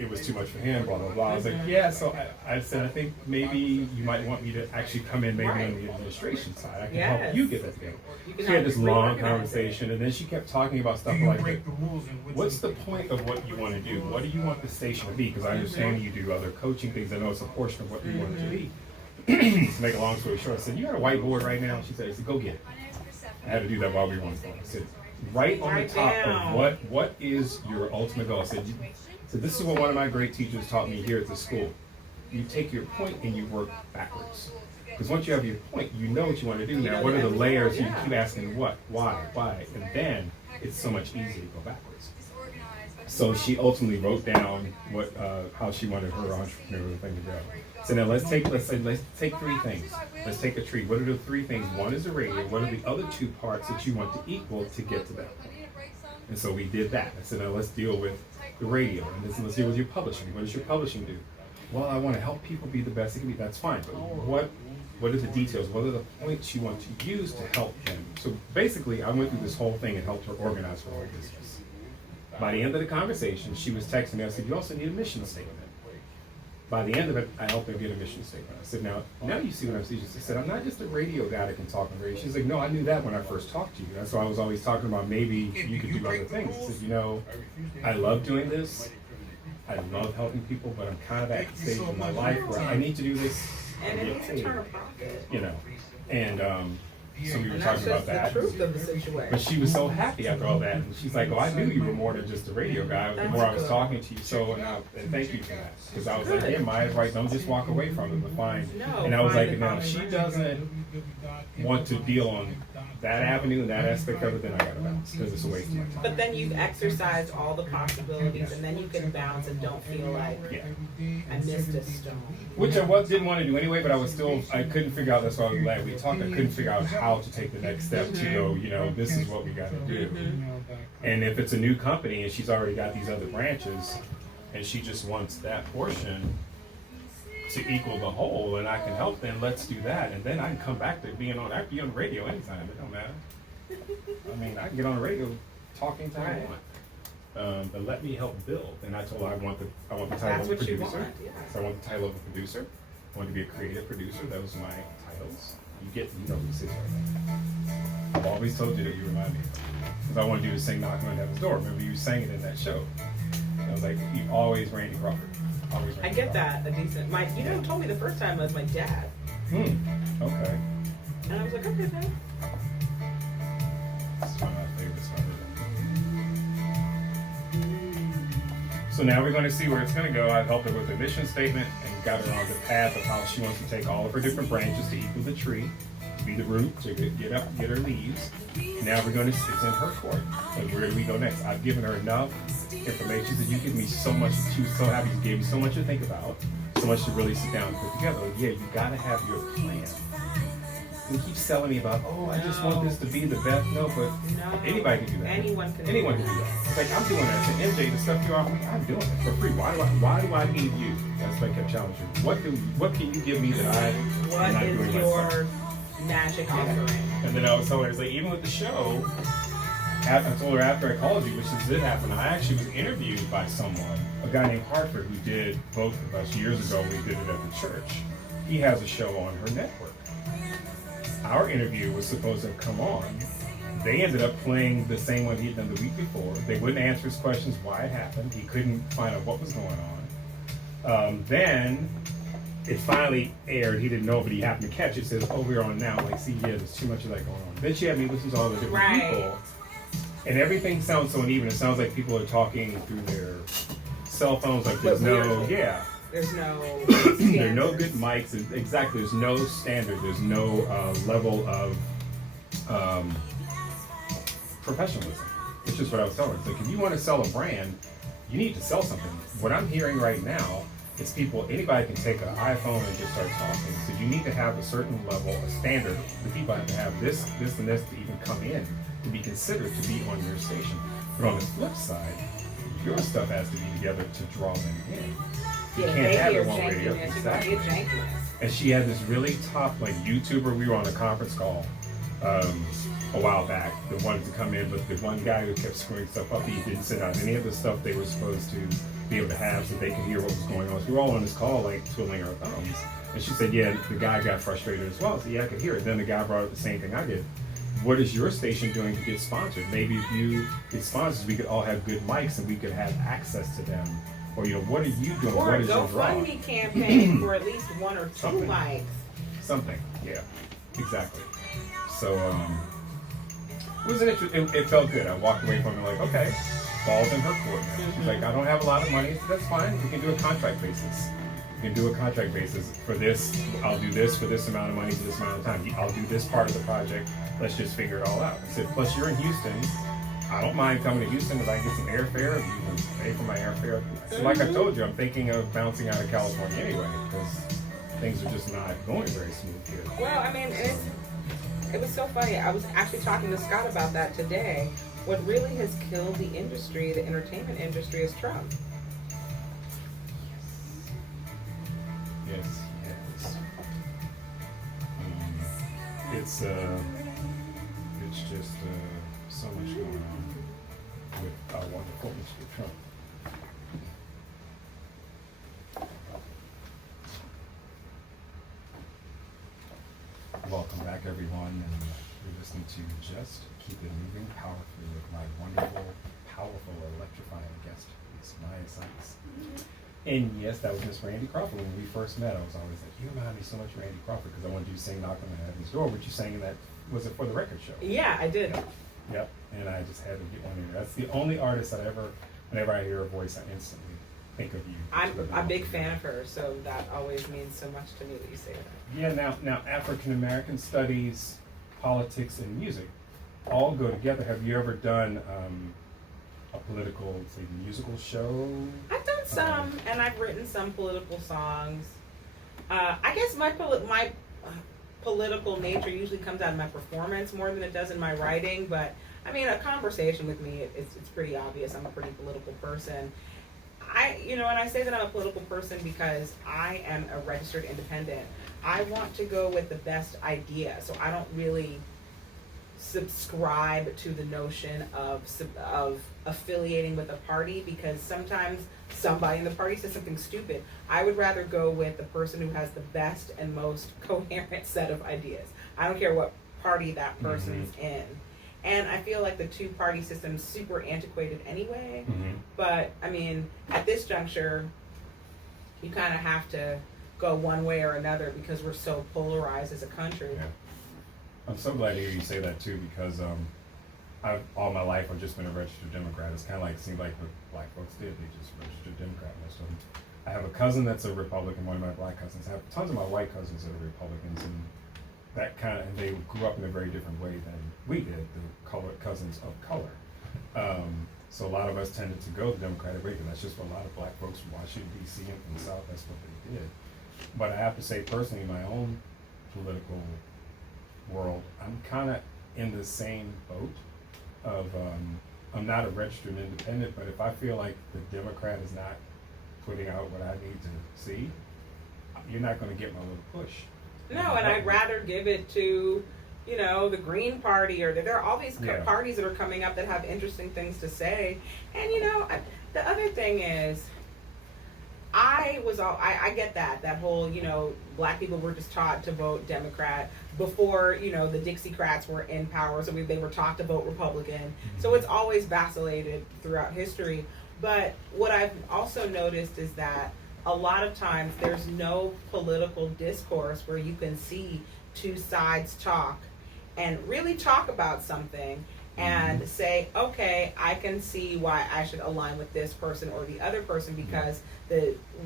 It was too much for him, blah, blah, blah. I was like, yeah, so I said, I think maybe you might want me to actually come in maybe on the administration side. I can help you get that together. She had this long conversation, and then she kept talking about stuff like, what's the point of what you want to do? What do you want the station to be? Because I understand you do other coaching things. I know it's a portion of what you want it to be. To make a long story short, I said, you got a whiteboard right now? She said, go get it. I had to do that while we were on the phone. I said, write on the top of what is your ultimate goal. I said, so this is what one of my great teachers taught me here at the school. You take your point and you work backwards. Because once you have your point, you know what you want to do. Now, what are the layers? You keep asking what, why, and then it's so much easier to go backwards. So she ultimately wrote down what, how she wanted her entrepreneurial thing to go. So now let's take 3 things. Let's take a tree. What are the 3 things? One is the radio. What are the other 2 parts that you want to equal to get to that point? And so we did that. I said, now let's deal with the radio, and let's deal with your publishing. What does your publishing do? Well, I want to help people be the best they can be. That's fine, but what are the details? What are the points you want to use to help them? So basically, I went through this whole thing and helped her organize her whole business. By the end of the conversation, she was texting me. I said, you also need a mission statement. By the end of it, I helped her get a mission statement. I said, now you see what I'm saying. She said, I'm not just a radio guy that can talk on radio. She's like, no, I knew that when I first talked to you. That's why I was always talking about maybe you could do other things. I said, I love doing this. I love helping people, but I'm kind of at the stage in my life where I need to do this and it needs to turn a profit. And so we were talking about that. The truth of the situation. But she was so happy after all that, and she's like, "Oh, I knew you were more than just a radio guy. The more I was talking to you, so and thank you for that." Because I was like, "Yeah, Maiya's right. Don't just walk away from it, but find." And I was like, "Now, if she doesn't want to deal on that avenue and that aspect of it, then I gotta bounce because it's a waste of my time." But then you've exercised all the possibilities, and then you can bounce and don't feel like I missed a stone. Which I didn't want to do anyway, but I couldn't figure out, that's why I was glad we talked, I couldn't figure out how to take the next step to go, this is what we got to do. And if it's a new company and she's already got these other branches and she just wants that portion to equal the whole and I can help, then let's do that. And then I can come back to being on, I can be on the radio anytime, it don't matter. I mean, I can get on the radio talking to anyone. But let me help build. And I told her I want the title of producer. So I want the title of a producer. I want to be a creative producer. Those are my titles. You know who this is right now. I've always told you that you remind me of it. Because I want to do the sing knocking on Heaven's Door. Remember you sang it in that show. And I was like, you always Randy Crawford. Always Randy I get that a decent. You told me the first time was my dad. Okay. And I was like, okay, Dad. This is one of my favorites. So now we're going to see where it's going to go. I've helped her with a mission statement and got her on the path of how she wants to take all of her different branches to equal the tree, to be the root, to get her leaves. Now we're going to, it's in her court. And where do we go next? I've given her enough information that you give me so much, she was so happy, you gave me so much to think about, so much to really sit down and put together. Yeah, you got to have your plan. You keep selling me about, I just want this to be the best. No, but anybody can do that. Anyone can do that. It's like, I'm doing that. To MJ, the stuff you're offering, I'm doing it for free. Why do I need you? That's what I kept challenging. What can you give me that I'm not doing myself? What is your magic offering? And then I was telling her, it's like, even with the show, I told her after I called you, which did happen, I actually was interviewed by someone, a guy named Hartford, who did both of us years ago. We did it at the church. he has a show on her network. Our interview was supposed to come on. They ended up playing the same one he'd done the week before. They wouldn't answer his questions why it happened. He couldn't find out what was going on. Then it finally aired. He didn't know, but he happened to catch it. Says, "Oh, we're on now." I'm like, see, yeah, there's too much of that going on. Then she had me listen to all the different people, and everything sounds so uneven. It sounds like people are talking through their cell phones. Like there's no, there's no, there are no good mics. Exactly, there's no standard. There's no level of professionalism. Which is what I was telling her. It's like if you want to sell a brand, you need to sell something. What I'm hearing right now. It's people, anybody can take an iPhone and just start talking. So you need to have a certain level, a standard. The people have to have this, and this to even come in, to be considered to be on your station. But on the flip side, your stuff has to be together to draw them in. You can't have it on radio. Exactly. And she had this really top, like, YouTuber. We were on a conference call a while back that wanted to come in, but the one guy who kept screwing stuff up, he didn't send out any of the stuff they were supposed to be able to have so they could hear what was going on. So we were all on this call, like, twiddling our thumbs. And she said, yeah, the guy got frustrated as well. So yeah, I could hear it. Then the guy brought up the same thing I did. What is your station doing to get sponsored? Maybe if you get sponsors, we could all have good mics and we could have access to them. Or, you know, what are you doing? Or what a is your draw? GoFundMe campaign for at least one or two mics. Something, yeah, exactly. So, it was an interesting, it felt good. I walked away from it like, okay, ball's in her court now. She's like, I don't have a lot of money. That's fine. We can do a contract basis. We can do a contract basis for this. I'll do this for this amount of money for this amount of time. I'll do this part of the project. Let's just figure it all out. I said, plus you're in Houston. I don't mind coming to Houston if I can get some airfare. If you can pay for my airfare. So like I told you, I'm thinking of bouncing out of California anyway because things are just not going very smooth here. Well, I mean, it was so funny. I was actually talking to Scott about that today. What really has killed the industry, the entertainment industry, is Trump. Yes. It's just so much going on with our wonderful Mr. Trump. Welcome back, everyone, and you're listening to Just Keep It Moving Powerfully with my wonderful, powerful, electrifying guest, Miss Maiya Sykes. And yes, that was Miss Randy Crawford. When we first met, I was always like, you remind me so much of Randy Crawford because I wanted you to sing Knock on the Heaven's Door, but you sang in that, was it for the record show? Yeah, I did. Yep, and I just had to get one in there. That's the only artist that whenever I hear her voice, I instantly think of you. I'm a big fan of her, so that always means so much to me that you say that. Yeah, now African American studies, politics, and music all go together. Have you ever done a political, say, musical show? I've done some, and I've written some political songs. I guess my political nature usually comes out of my performance more than it does in my writing, but I mean, a conversation with me, it's pretty obvious I'm a pretty political person. And I say that I'm a political person because I am a registered independent. I want to go with the best idea, so I don't really subscribe to the notion of affiliating with a party because sometimes somebody in the party says something stupid. I would rather go with the person who has the best and most coherent set of ideas. I don't care what party that person's in. And I feel like the two-party system's super antiquated anyway. But, I mean, at this juncture, you kind of have to go one way or another because we're so polarized as a country. Yeah. I'm so glad to hear you say that, too, because all my life I've just been a registered Democrat. It's kind of like, it seemed like what black folks did. They just registered Democrat, most of them. I have a cousin that's a Republican, one of my black cousins. I have tons of my white cousins that are Republicans, and they grew up in a very different way than we did, the colored cousins of color. So a lot of us tended to go the Democratic way, and that's just what a lot of black folks from Washington, D.C. and from the South, that's what they did. But I have to say, personally, in my own political world, I'm kind of in the same boat of, I'm not a registered independent, but if I feel like the Democrat is not putting out what I need to see, you're not going to get my little push. No, and I'd rather give it to, the Green Party, or there are all these parties that are coming up that have interesting things to say. And, the other thing is, I get that whole, black people were just taught to vote Democrat before, the Dixiecrats were in power, so they were taught to vote Republican. So it's always vacillated throughout history. But what I've also noticed is that a lot of times there's no political discourse where you can see two sides talk and really talk about something and say, okay, I can see why I should align with this person or the other person because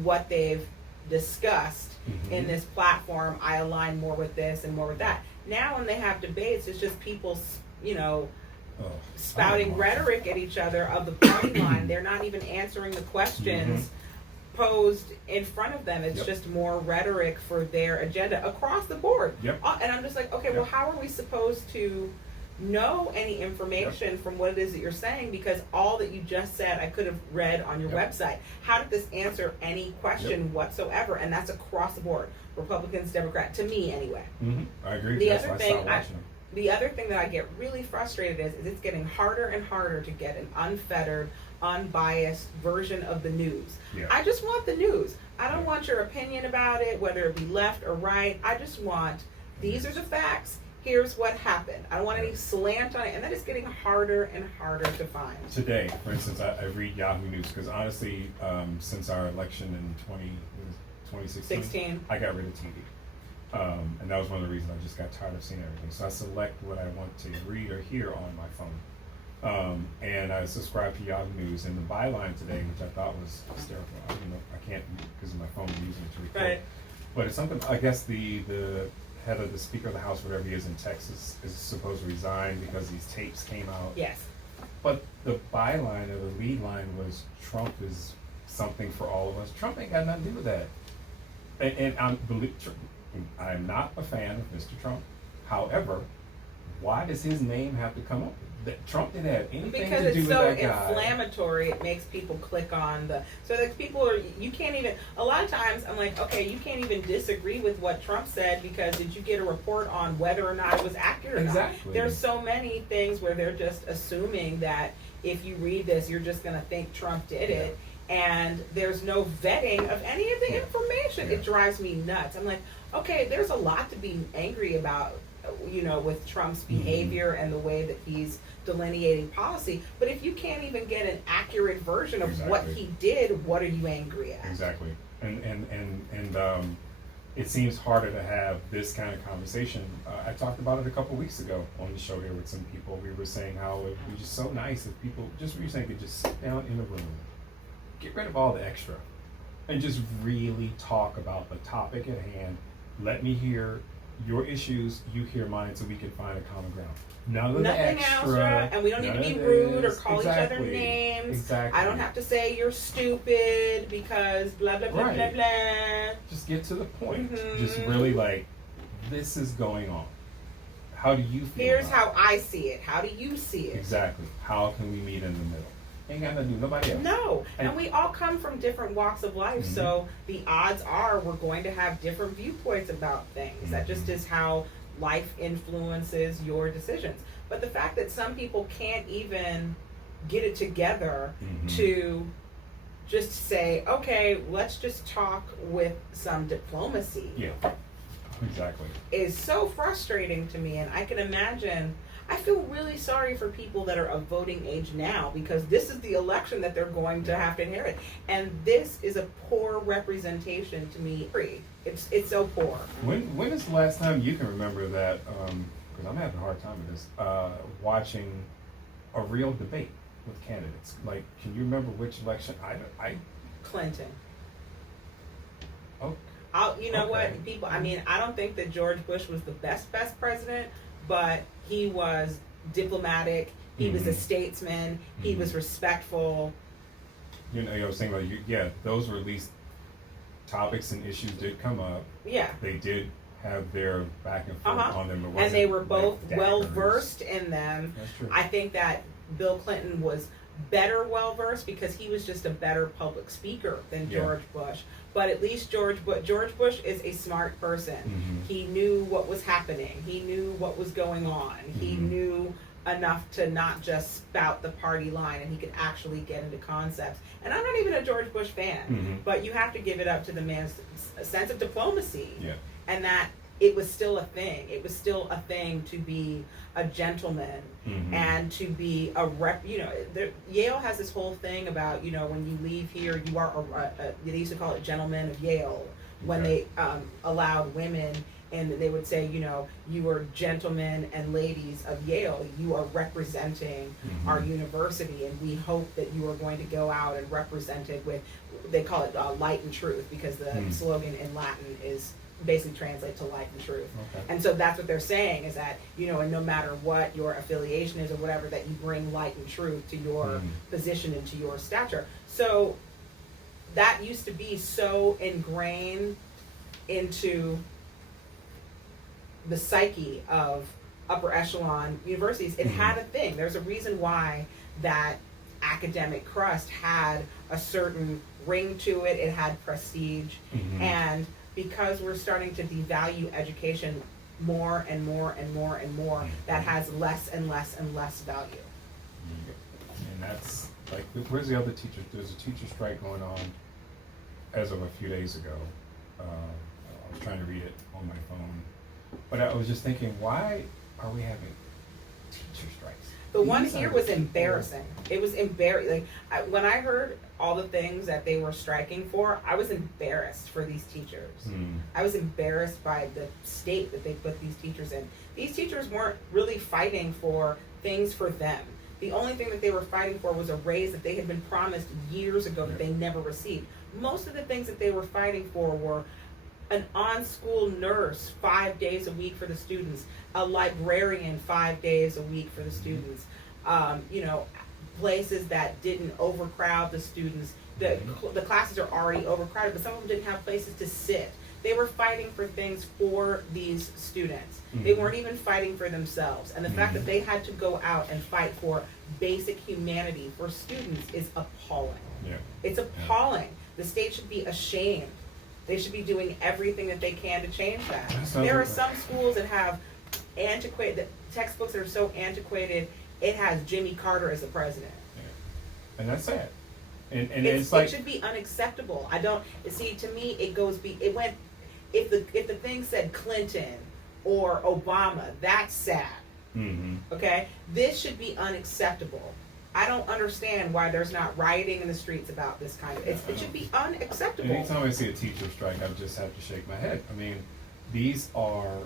what they've discussed in this platform, I align more with this and more with that. Now when they have debates, it's just people, spouting rhetoric at each other of the party line. They're not even answering the questions posed in front of them. It's just more rhetoric for their agenda across the board. And I'm just like, okay, well, how are we supposed to know any information from what it is that you're saying? Because all that you just said I could have read on your website. How did this answer any question whatsoever? And that's across the board, Republicans, Democrat, to me anyway. I agree. The other thing that I get really frustrated is it's getting harder and harder to get an unfettered, unbiased version of the news. I just want the news. I don't want your opinion about it, whether it be left or right. I just want, these are the facts. Here's what happened. I don't want any slant on it. And that is getting harder and harder to find. Today, for instance, I read Yahoo News because honestly, since our election in 2016, I got rid of TV. And that was one of the reasons I just got tired of seeing everything. So I select what I want to read or hear on my phone. And I subscribe to Yahoo News. And the byline today, which I thought was hysterical, I can't because of my phone, I'm using it to record. But it's something, I guess the head of the Speaker of the House, whatever he is in Texas, is supposed to resign because these tapes came out. But the byline or the lead line was Trump is something for all of us. Trump ain't got nothing to do with that. And I'm not a fan of Mr. Trump. However, why does his name have to come up? Trump didn't have anything to do with that guy. Because it's so inflammatory, it makes people click on you can't even, a lot of times I'm like, okay, you can't even disagree with what Trump said because did you get a report on whether or not it was accurate or not? There's so many things where they're just assuming that if you read this, you're just going to think Trump did it. And there's no vetting of any of the information. It drives me nuts. I'm like, okay, there's a lot to be angry about, with Trump's behavior and the way that he's delineating policy. But if you can't even get an accurate version of what he did, what are you angry at? And it seems harder to have this kind of conversation. I talked about it a couple weeks ago on the show here with some people. We were saying how it would be just so nice if people, just what you're saying, could just sit down in a room, get rid of all the extra, and just really talk about the topic at hand. Let me hear your issues, you hear mine, so we can find a common ground. Nothing extra, and we don't need to be rude or call each other names. I don't have to say you're stupid because blah blah blah blah blah. Just get to the point. Just really this is going on. How do you feel? Here's how I see it. How do you see it? Exactly. How can we meet in the middle? Ain't got nothing to do nobody else. No, and we all come from different walks of life, so the odds are we're going to have different viewpoints about things. That just is how life influences your decisions. But the fact that some people can't even get it together to just say, okay, let's just talk with some diplomacy. Is so frustrating to me, and I can imagine. I feel really sorry for people that are of voting age now because this is the election that they're going to have to inherit, and this is a poor representation to me. It's so poor. When is the last time you can remember that? Because I'm having a hard time with this. Watching a real debate with candidates. Like, can you remember which election? Clinton. Oh. What people? I mean, I don't think that George Bush was the best president, but he was diplomatic. He was a statesman. He was respectful. I was saying those were at least topics and issues did come up. They did have their back and forth on them. And they were both well versed in them. That's true. I think that Bill Clinton was better well versed because he was just a better public speaker than George Bush. But at least George Bush is a smart person. He knew what was happening. He knew what was going on. He knew enough to not just spout the party line, and he could actually get into concepts. And I'm not even a George Bush fan, but you have to give it up to the man's sense of diplomacy, and that it was still a thing. It was still a thing to be a gentleman and to be a rep. You know, Yale has this whole thing about, you know, when you leave here, you are they used to call it gentlemen of Yale when they allowed women. And they would say, you know, you are gentlemen and ladies of Yale. You are representing our university, and we hope that you are going to go out and represent it with, they call it light and truth, because the slogan in Latin is basically translate to light and truth. And so that's what they're saying, is that, you know, and no matter what your affiliation is or whatever, that you bring light and truth to your position and to your stature. So that used to be so ingrained into the psyche of upper echelon universities. It had a thing. There's a reason why that academic crust had a certain ring to it. It had prestige. And because we're starting to devalue education more and more and more and more, that has less and less and less value. And that's like, where's the other teachers? There's a teacher strike going on as of a few days ago. I was trying to read it on my phone. But I was just thinking, why are we having teacher strikes? The one here was embarrassing. It was embarrassing. Like, when I heard all the things that they were striking for, I was embarrassed for these teachers. I was embarrassed by the state that they put these teachers in. These teachers weren't really fighting for things for them. The only thing that they were fighting for was a raise that they had been promised years ago that they never received. Most of the things that they were fighting for were an on-school nurse 5 days a week for the students, a librarian 5 days a week for the students, you know, places that didn't overcrowd the students. The classes are already overcrowded, but some of them didn't have places to sit. They were fighting for things for these students. They weren't even fighting for themselves. And the fact that they had to go out and fight for basic humanity for students is appalling. It's appalling. The state should be ashamed. They should be doing everything that they can to change that. There are some schools that have antiquated textbooks that are so antiquated, it has Jimmy Carter as the president. And that's sad. And it like, should be unacceptable. I don't see. To me, it went. If the thing said Clinton or Obama, that's sad. Okay, this should be unacceptable. I don't understand why there's not rioting in the streets about this kind of. It should be unacceptable. Anytime I see a teacher strike, I just have to shake my head. I mean, these are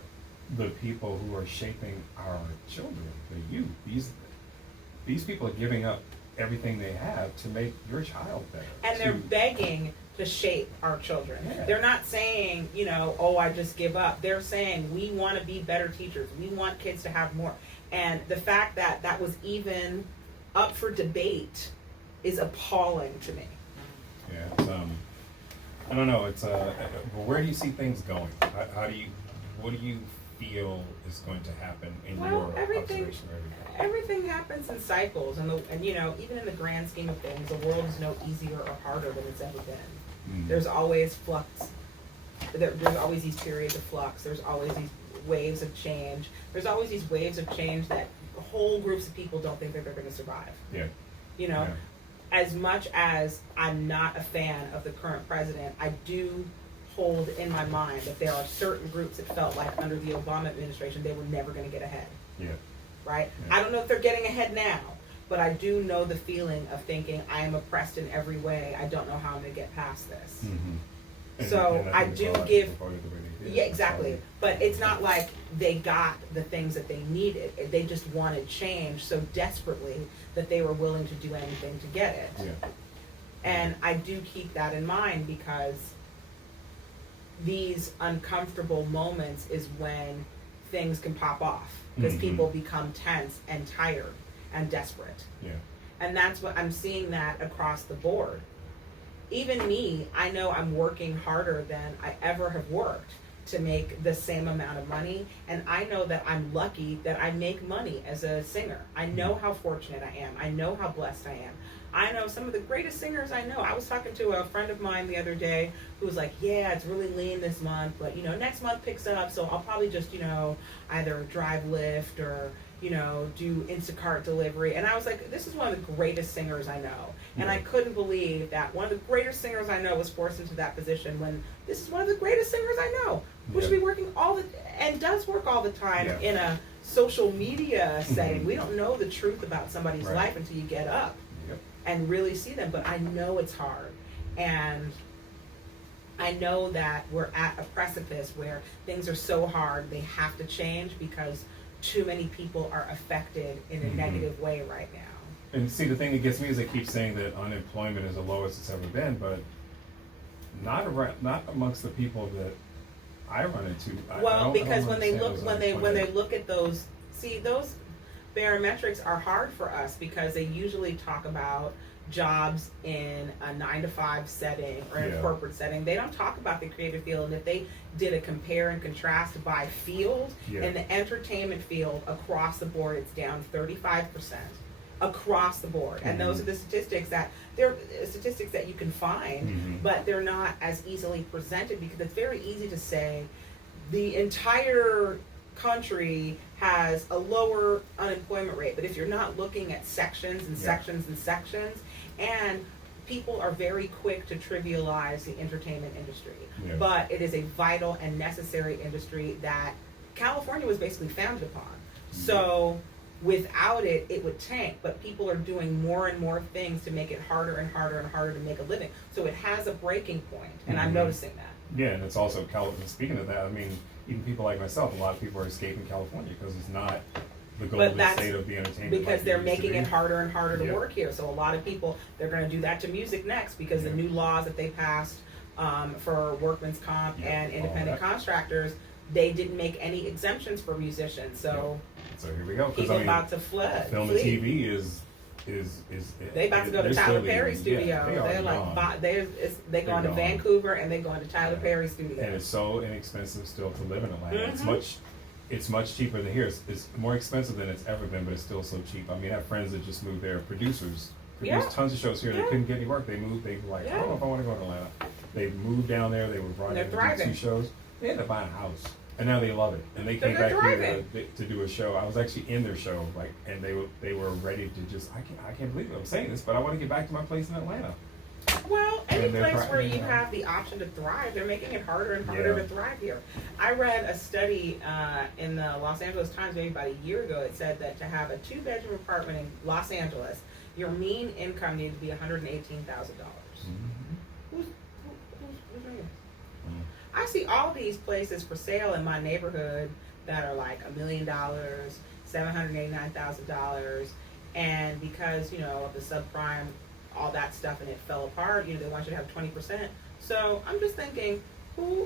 the people who are shaping our children, the youth. These people are giving up everything they have to make your child better. And they're begging to shape our children. They're not saying, you know, oh, I just give up. They're saying we want to be better teachers. We want kids to have more. And the fact that that was even up for debate is appalling to me. Yeah, it's, I don't know. It's where do you see things going? What do you feel is going to happen in your observation of everything? Everything happens in cycles, and you know, even in the grand scheme of things, the world is no easier or harder than it's ever been. There's always flux. There's always these periods of flux. There's always these waves of change. There's always these waves of change that whole groups of people don't think that they're going to survive. You know, as much as I'm not a fan of the current president, I do hold in my mind that there are certain groups that felt like under the Obama administration they were never going to get ahead. Right? I don't know if they're getting ahead now, but I do know the feeling of thinking I am oppressed in every way. I don't know how I'm going to get past this. So I do give. Yeah, exactly. But it's not like they got the things that they needed. They just wanted change so desperately that they were willing to do anything to get it. And I do keep that in mind, because these uncomfortable moments is when things can pop off, because people become tense and tired and desperate. And that's what I'm seeing that across the board. Even me, I know I'm working harder than I ever have worked to make the same amount of money, and I know that I'm lucky that I make money as a singer. I know how fortunate I am. I know how blessed I am. I know some of the greatest singers I know. I was talking to a friend of mine the other day who was like, yeah, it's really lean this month, but you know, next month picks up, so I'll probably just, you know, either drive Lyft or, do Instacart delivery. And I was like, this is one of the greatest singers I know. And I couldn't believe that one of the greatest singers I know was forced into that position when this is one of the greatest singers I know, who should be working and does work all the time in a social media setting. We don't know the truth about somebody's life until you get up and really see them. But I know it's hard. And I know that we're at a precipice where things are so hard they have to change because too many people are affected in a negative way right now. And see, the thing that gets me is they keep saying that unemployment is the lowest it's ever been, but not amongst the people that I run into. Because when they look at those barometrics are hard for us because they usually talk about jobs in a 9-to-5 setting or in a corporate setting. They don't talk about the creative field. And if they did a compare and contrast by field, in the entertainment field across the board, it's down 35% across the board. And those are the statistics that you can find, but they're not as easily presented because it's very easy to say the entire country has a lower unemployment rate. But if you're not looking at sections and sections and sections, and people are very quick to trivialize the entertainment industry. But it is a vital and necessary industry that California was basically founded upon. So without it, it would tank. But people are doing more and more things to make it harder and harder and harder to make a living. So it has a breaking point, and I'm noticing that. Yeah, and it's also, speaking of that, I mean, even people like myself, a lot of people are escaping California because it's not the golden state of the entertainment. Because they're making it harder and harder to work here. So a lot of people, they're going to do that to music next because the new laws that they passed for workman's comp and independent contractors, they didn't make any exemptions for musicians. So here we go. People about to flood. Film and TV is they about to go to Tyler Perry studio. They're like they going to Vancouver and they going to Tyler Perry studio. And it's so inexpensive still to live in Atlanta. It's much cheaper than here. It's more expensive than it's ever been, but it's still so cheap. I mean, I have friends that just moved there, produced tons of shows here. They couldn't get any work. They moved. They were like, I don't know if I want to go to Atlanta. They moved down there. They were brought in to do 2 shows. They had to buy a house. And now they love it, and they came back here to do a show. I was actually in their show, and they were ready to just. I can't believe it. I'm saying this, but I want to get back to my place in Atlanta. Well, any place where you have the option to thrive, they're making it harder and harder to thrive here. I read a study in the Los Angeles Times maybe about a year ago. It said that to have a 2-bedroom apartment in Los Angeles, your mean income needs to be $118,000. Who's making? I see all these places for sale in my neighborhood that are like $1 million, $789,000, and because of the subprime, all that stuff, and it fell apart. They want you to have 20%. So I'm just thinking,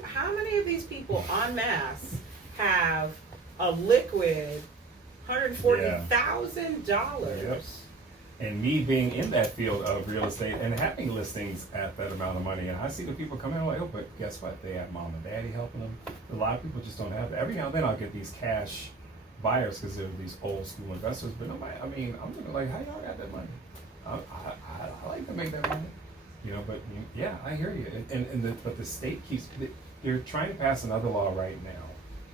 how many of these people en masse have a liquid $140,000? And me being in that field of real estate and having listings at that amount of money, and I see the people come in like, but guess what? They have mom and daddy helping them. A lot of people just don't have that. Every now and then I'll get these cash buyers because they're these old school investors, but nobody. I mean, I'm looking like, how y'all got that money? I like to make that money, But yeah, I hear you. But the state keeps. They're trying to pass another law right now,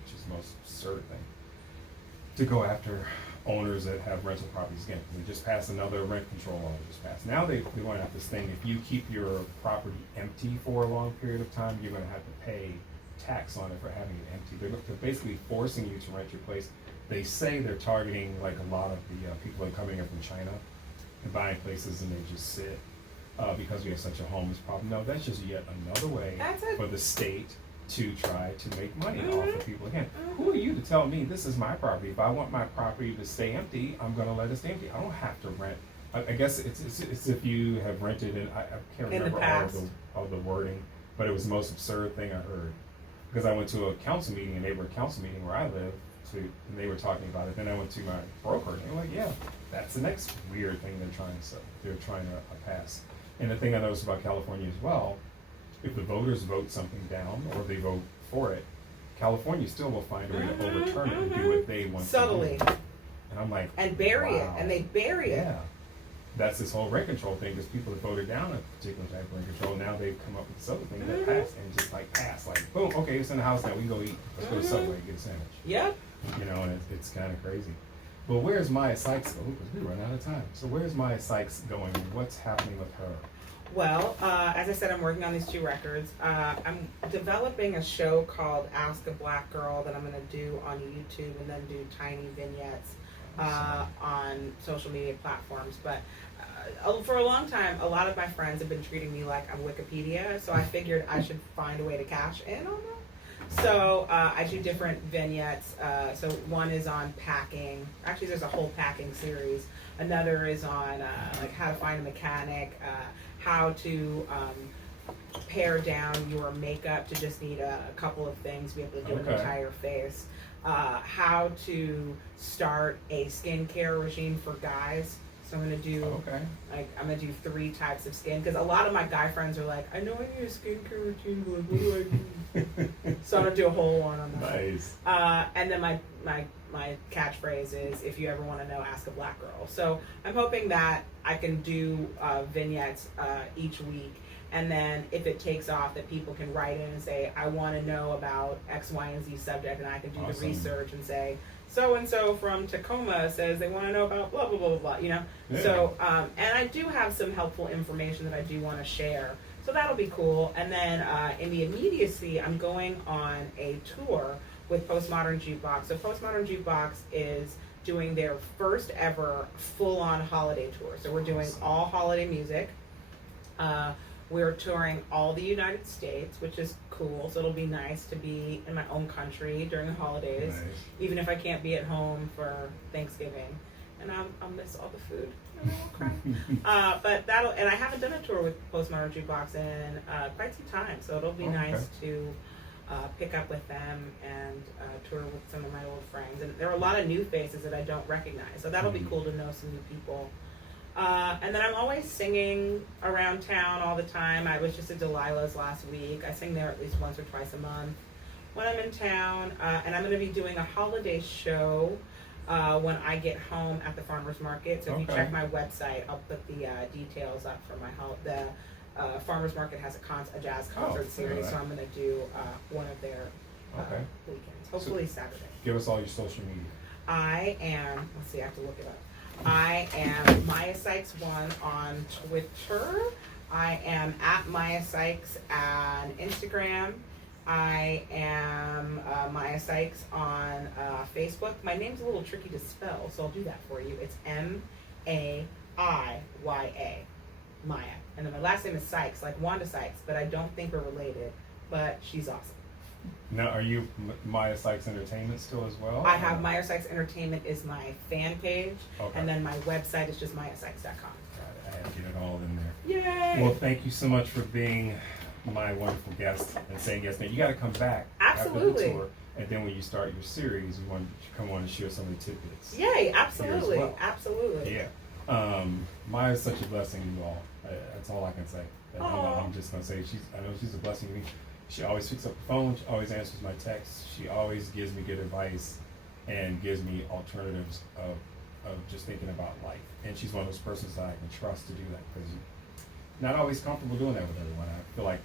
which is the most absurd thing, to go after owners that have rental properties again. They just passed another rent control law. Now they want to have this thing. If you keep your property empty for a long period of time, you're going to have to pay tax on it for having it empty. They're basically forcing you to rent your place. They say they're targeting like a lot of the people that are coming in from China and buying places, and they just sit because we have such a homeless problem. No, that's just yet another way for the state to try to make money off of people. Again, who are you to tell me this is my property? If I want my property to stay empty, I'm going to let it stay empty. I don't have to rent. I guess it's if you have rented, and I can't remember all the wording, but it was the most absurd thing I heard. Because I went to a council meeting, a neighborhood council meeting where I live, and they were talking about it. Then I went to my broker, and they were like, yeah, that's the next weird thing they're trying to pass. And the thing I noticed about California as well, if the voters vote something down or they vote for it, California still will find a way to overturn it and do what they want subtly. To do. And I'm like, and bury it, and they bury it. Yeah, that's this whole rent control thing because people have voted down a particular type of rent control. Now they've come up with this other thing that passed and just pass, boom, okay, it's in the house now. We can go eat. Let's go to Subway and get a sandwich. Yep. And it's kind of crazy. But where's Maiya Sykes? Oh, because we run out of time. So where's Maiya Sykes going? What's happening with her? Well, as I said, I'm working on these 2 records. I'm developing a show called Ask a Black Girl that I'm going to do on YouTube and then do tiny vignettes on social media platforms. But for a long time, a lot of my friends have been treating me like I'm Wikipedia, so I figured I should find a way to cash in on them. So I do different vignettes. So one is on packing. Actually, there's a whole packing series. Another is on like how to find a mechanic, how to pare down your makeup to just need a couple of things, be able to do an entire face. How to start a skincare regime for guys. So I'm gonna do I'm gonna do 3 types of skin, because a lot of my guy friends are like, I know I need a skincare routine, but like, what do I do? So I'm gonna do a whole one on that. Nice. And then my catchphrase is, if you ever want to know, ask a black girl. So I'm hoping that I can do vignettes each week, and then if it takes off, that people can write in and say, I want to know about X, Y, and Z subject, and I can do the research and say, so-and-so from Tacoma says they want to know about blah, blah, blah, blah, blah, you know? Yeah. So, and I do have some helpful information that I do want to share. So that'll be cool. And then in the immediacy, I'm going on a tour with Postmodern Jukebox. So Postmodern Jukebox is doing their first ever full-on holiday tour. So we're doing all holiday music. We're touring all the United States, which is cool. So it'll be nice to be in my own country during the holidays, even if I can't be at home for Thanksgiving. And I'll miss all the food. And I won't cry. But and I haven't done a tour with Postmodern Jukebox in quite some time. So it'll be nice to pick up with them and tour with some of my old friends. And there are a lot of new faces that I don't recognize. So that'll be cool to know some new people. And then I'm always singing around town all the time. I was just at Delilah's last week. I sing there at least once or twice a month when I'm in town. And I'm going to be doing a holiday show when I get home at the farmer's market. So if you check my website, I'll put the details up for my the farmer's market has a jazz concert series. So I'm going to do one of their weekends, hopefully Saturday. Give us all your social media. I am, let's see, I have to look it up. I am Maiya Sykes 1 on Twitter. I am at Maiya Sykes on Instagram. I am Maiya Sykes on Facebook. My name's a little tricky to spell, so I'll do that for you. It's Maiya, Maiya. And then my last name is Sykes, like Wanda Sykes, but I don't think we're related, but she's awesome. Now, are you Maiya Sykes Entertainment still as well? I have Maiya Sykes Entertainment is my fan page, and then my website is just MaiyaSykes.com. I have to get it all in there. Yay! Well, thank you so much for being my wonderful guest and saying yes. Now, you got to come back absolutely after the tour, and then when you start your series, you want to come on and share some of the tidbits. Yay! Absolutely, absolutely. Yeah. Maiya is such a blessing to you all. That's all I can say. I'm just gonna say I know she's a blessing to me. She always picks up the phone. She always answers my texts. She always gives me good advice and gives me alternatives of just thinking about life. And she's one of those persons that I can trust to do that, because not always comfortable doing that with everyone. I feel like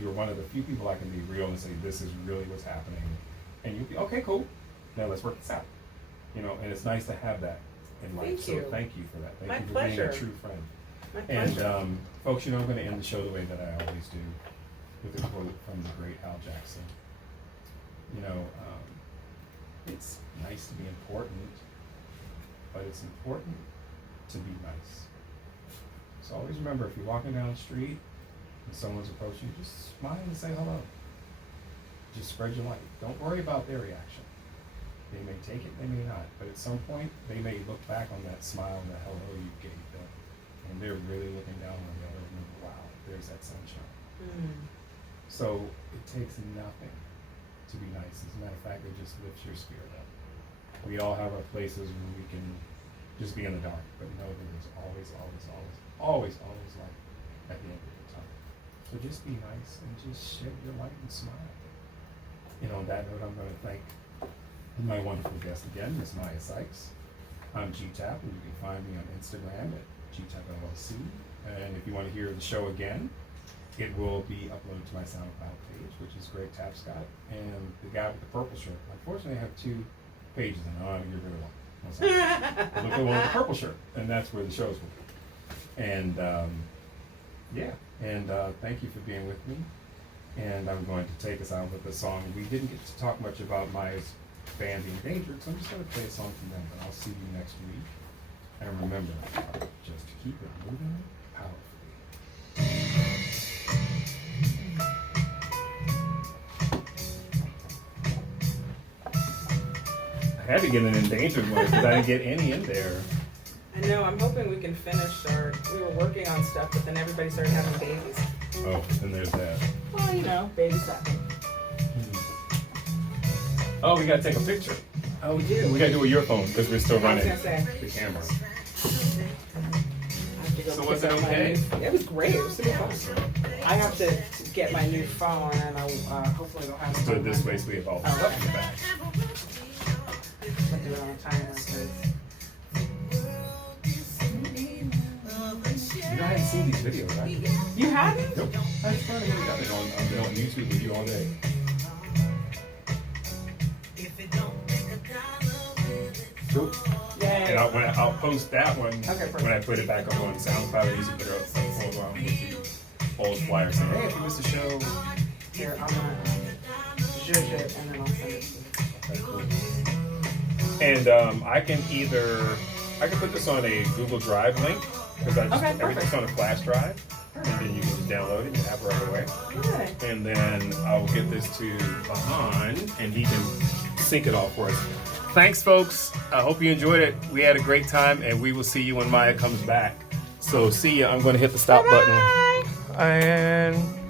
you're one of the few people I can be real and say, this is really what's happening. And you'll be, okay, cool. Now let's work this out. You know, and it's nice to have that in life. So thank you for that. Thank you for being a true friend. My pleasure. And folks, you know, I'm going to end the show the way that I always do, with a quote from the great Al Jackson. You know, it's nice to be important, but it's important to be nice. So always remember, if you're walking down the street and someone's approaching you, just smile and say hello. Just spread your light. Don't worry about their reaction. They may take it, they may not, but at some point they may look back on that smile and that hello you gave them, and they're really looking down on the other and wow, there's that sunshine. So it takes nothing to be nice. As a matter of fact, it just lifts your spirit up. We all have our places where we can just be in the dark, but know that there's always light at the end of the tunnel. So just be nice and just shed your light and smile. You know, on that note, I'm going to thank my wonderful guest again, Ms. Maiya Sykes. I'm GTAP, and you can find me on Instagram at GTAPLLC. And if you want to hear the show again, it will be uploaded to my SoundCloud page, which is Greg Tapscott. And the guy with the purple shirt, unfortunately I have 2 pages and I don't want to get rid of one. I was like, look at the one with the purple shirt, and that's where the shows were. And yeah, and thank you for being with me. And I'm going to take us out with a song. We didn't get to talk much about Maiya's band being endangered, so I'm just going to play a song from them. But I'll see you next week. And remember, just keep it moving powerfully. I had to get an endangered one because I didn't get any in there. I know, I'm hoping we can finish we were working on stuff, but then everybody started having babies. Oh, and there's that. Well, you know, babies happen. Oh, we gotta take a picture. Oh, we do. We gotta do it with your phone because we're still I was running gonna say. the camera. I have to go So pick was it up my okay? It was great. It was super fun. I have to get my new phone, and hopefully they'll have it. Stood this way so we have all the Oh, stuff in the back. I'll do it on a timer. 'Cause You know, I hadn't seen these videos, right? you haven't? Nope. I just finally got it on. I've been on YouTube with you all day. Cool. And Yeah. I'll post that one Okay, perfect. when I put it back up on SoundCloud. I usually put it up with the old flyer saying, hey, if you missed the show. Here, I'm gonna zhuzh it, and then I'll send it to you. Okay, cool. And I can put this on a Google Drive link because everything's on a flash drive, and then you can just download it and have it right away. Good. And then I'll get this to Bahan, and he can sync it all for us. Thanks, folks. I hope you enjoyed it. We had a great time, and we will see you when Maiya comes back. So see ya. I'm going to hit the stop button. And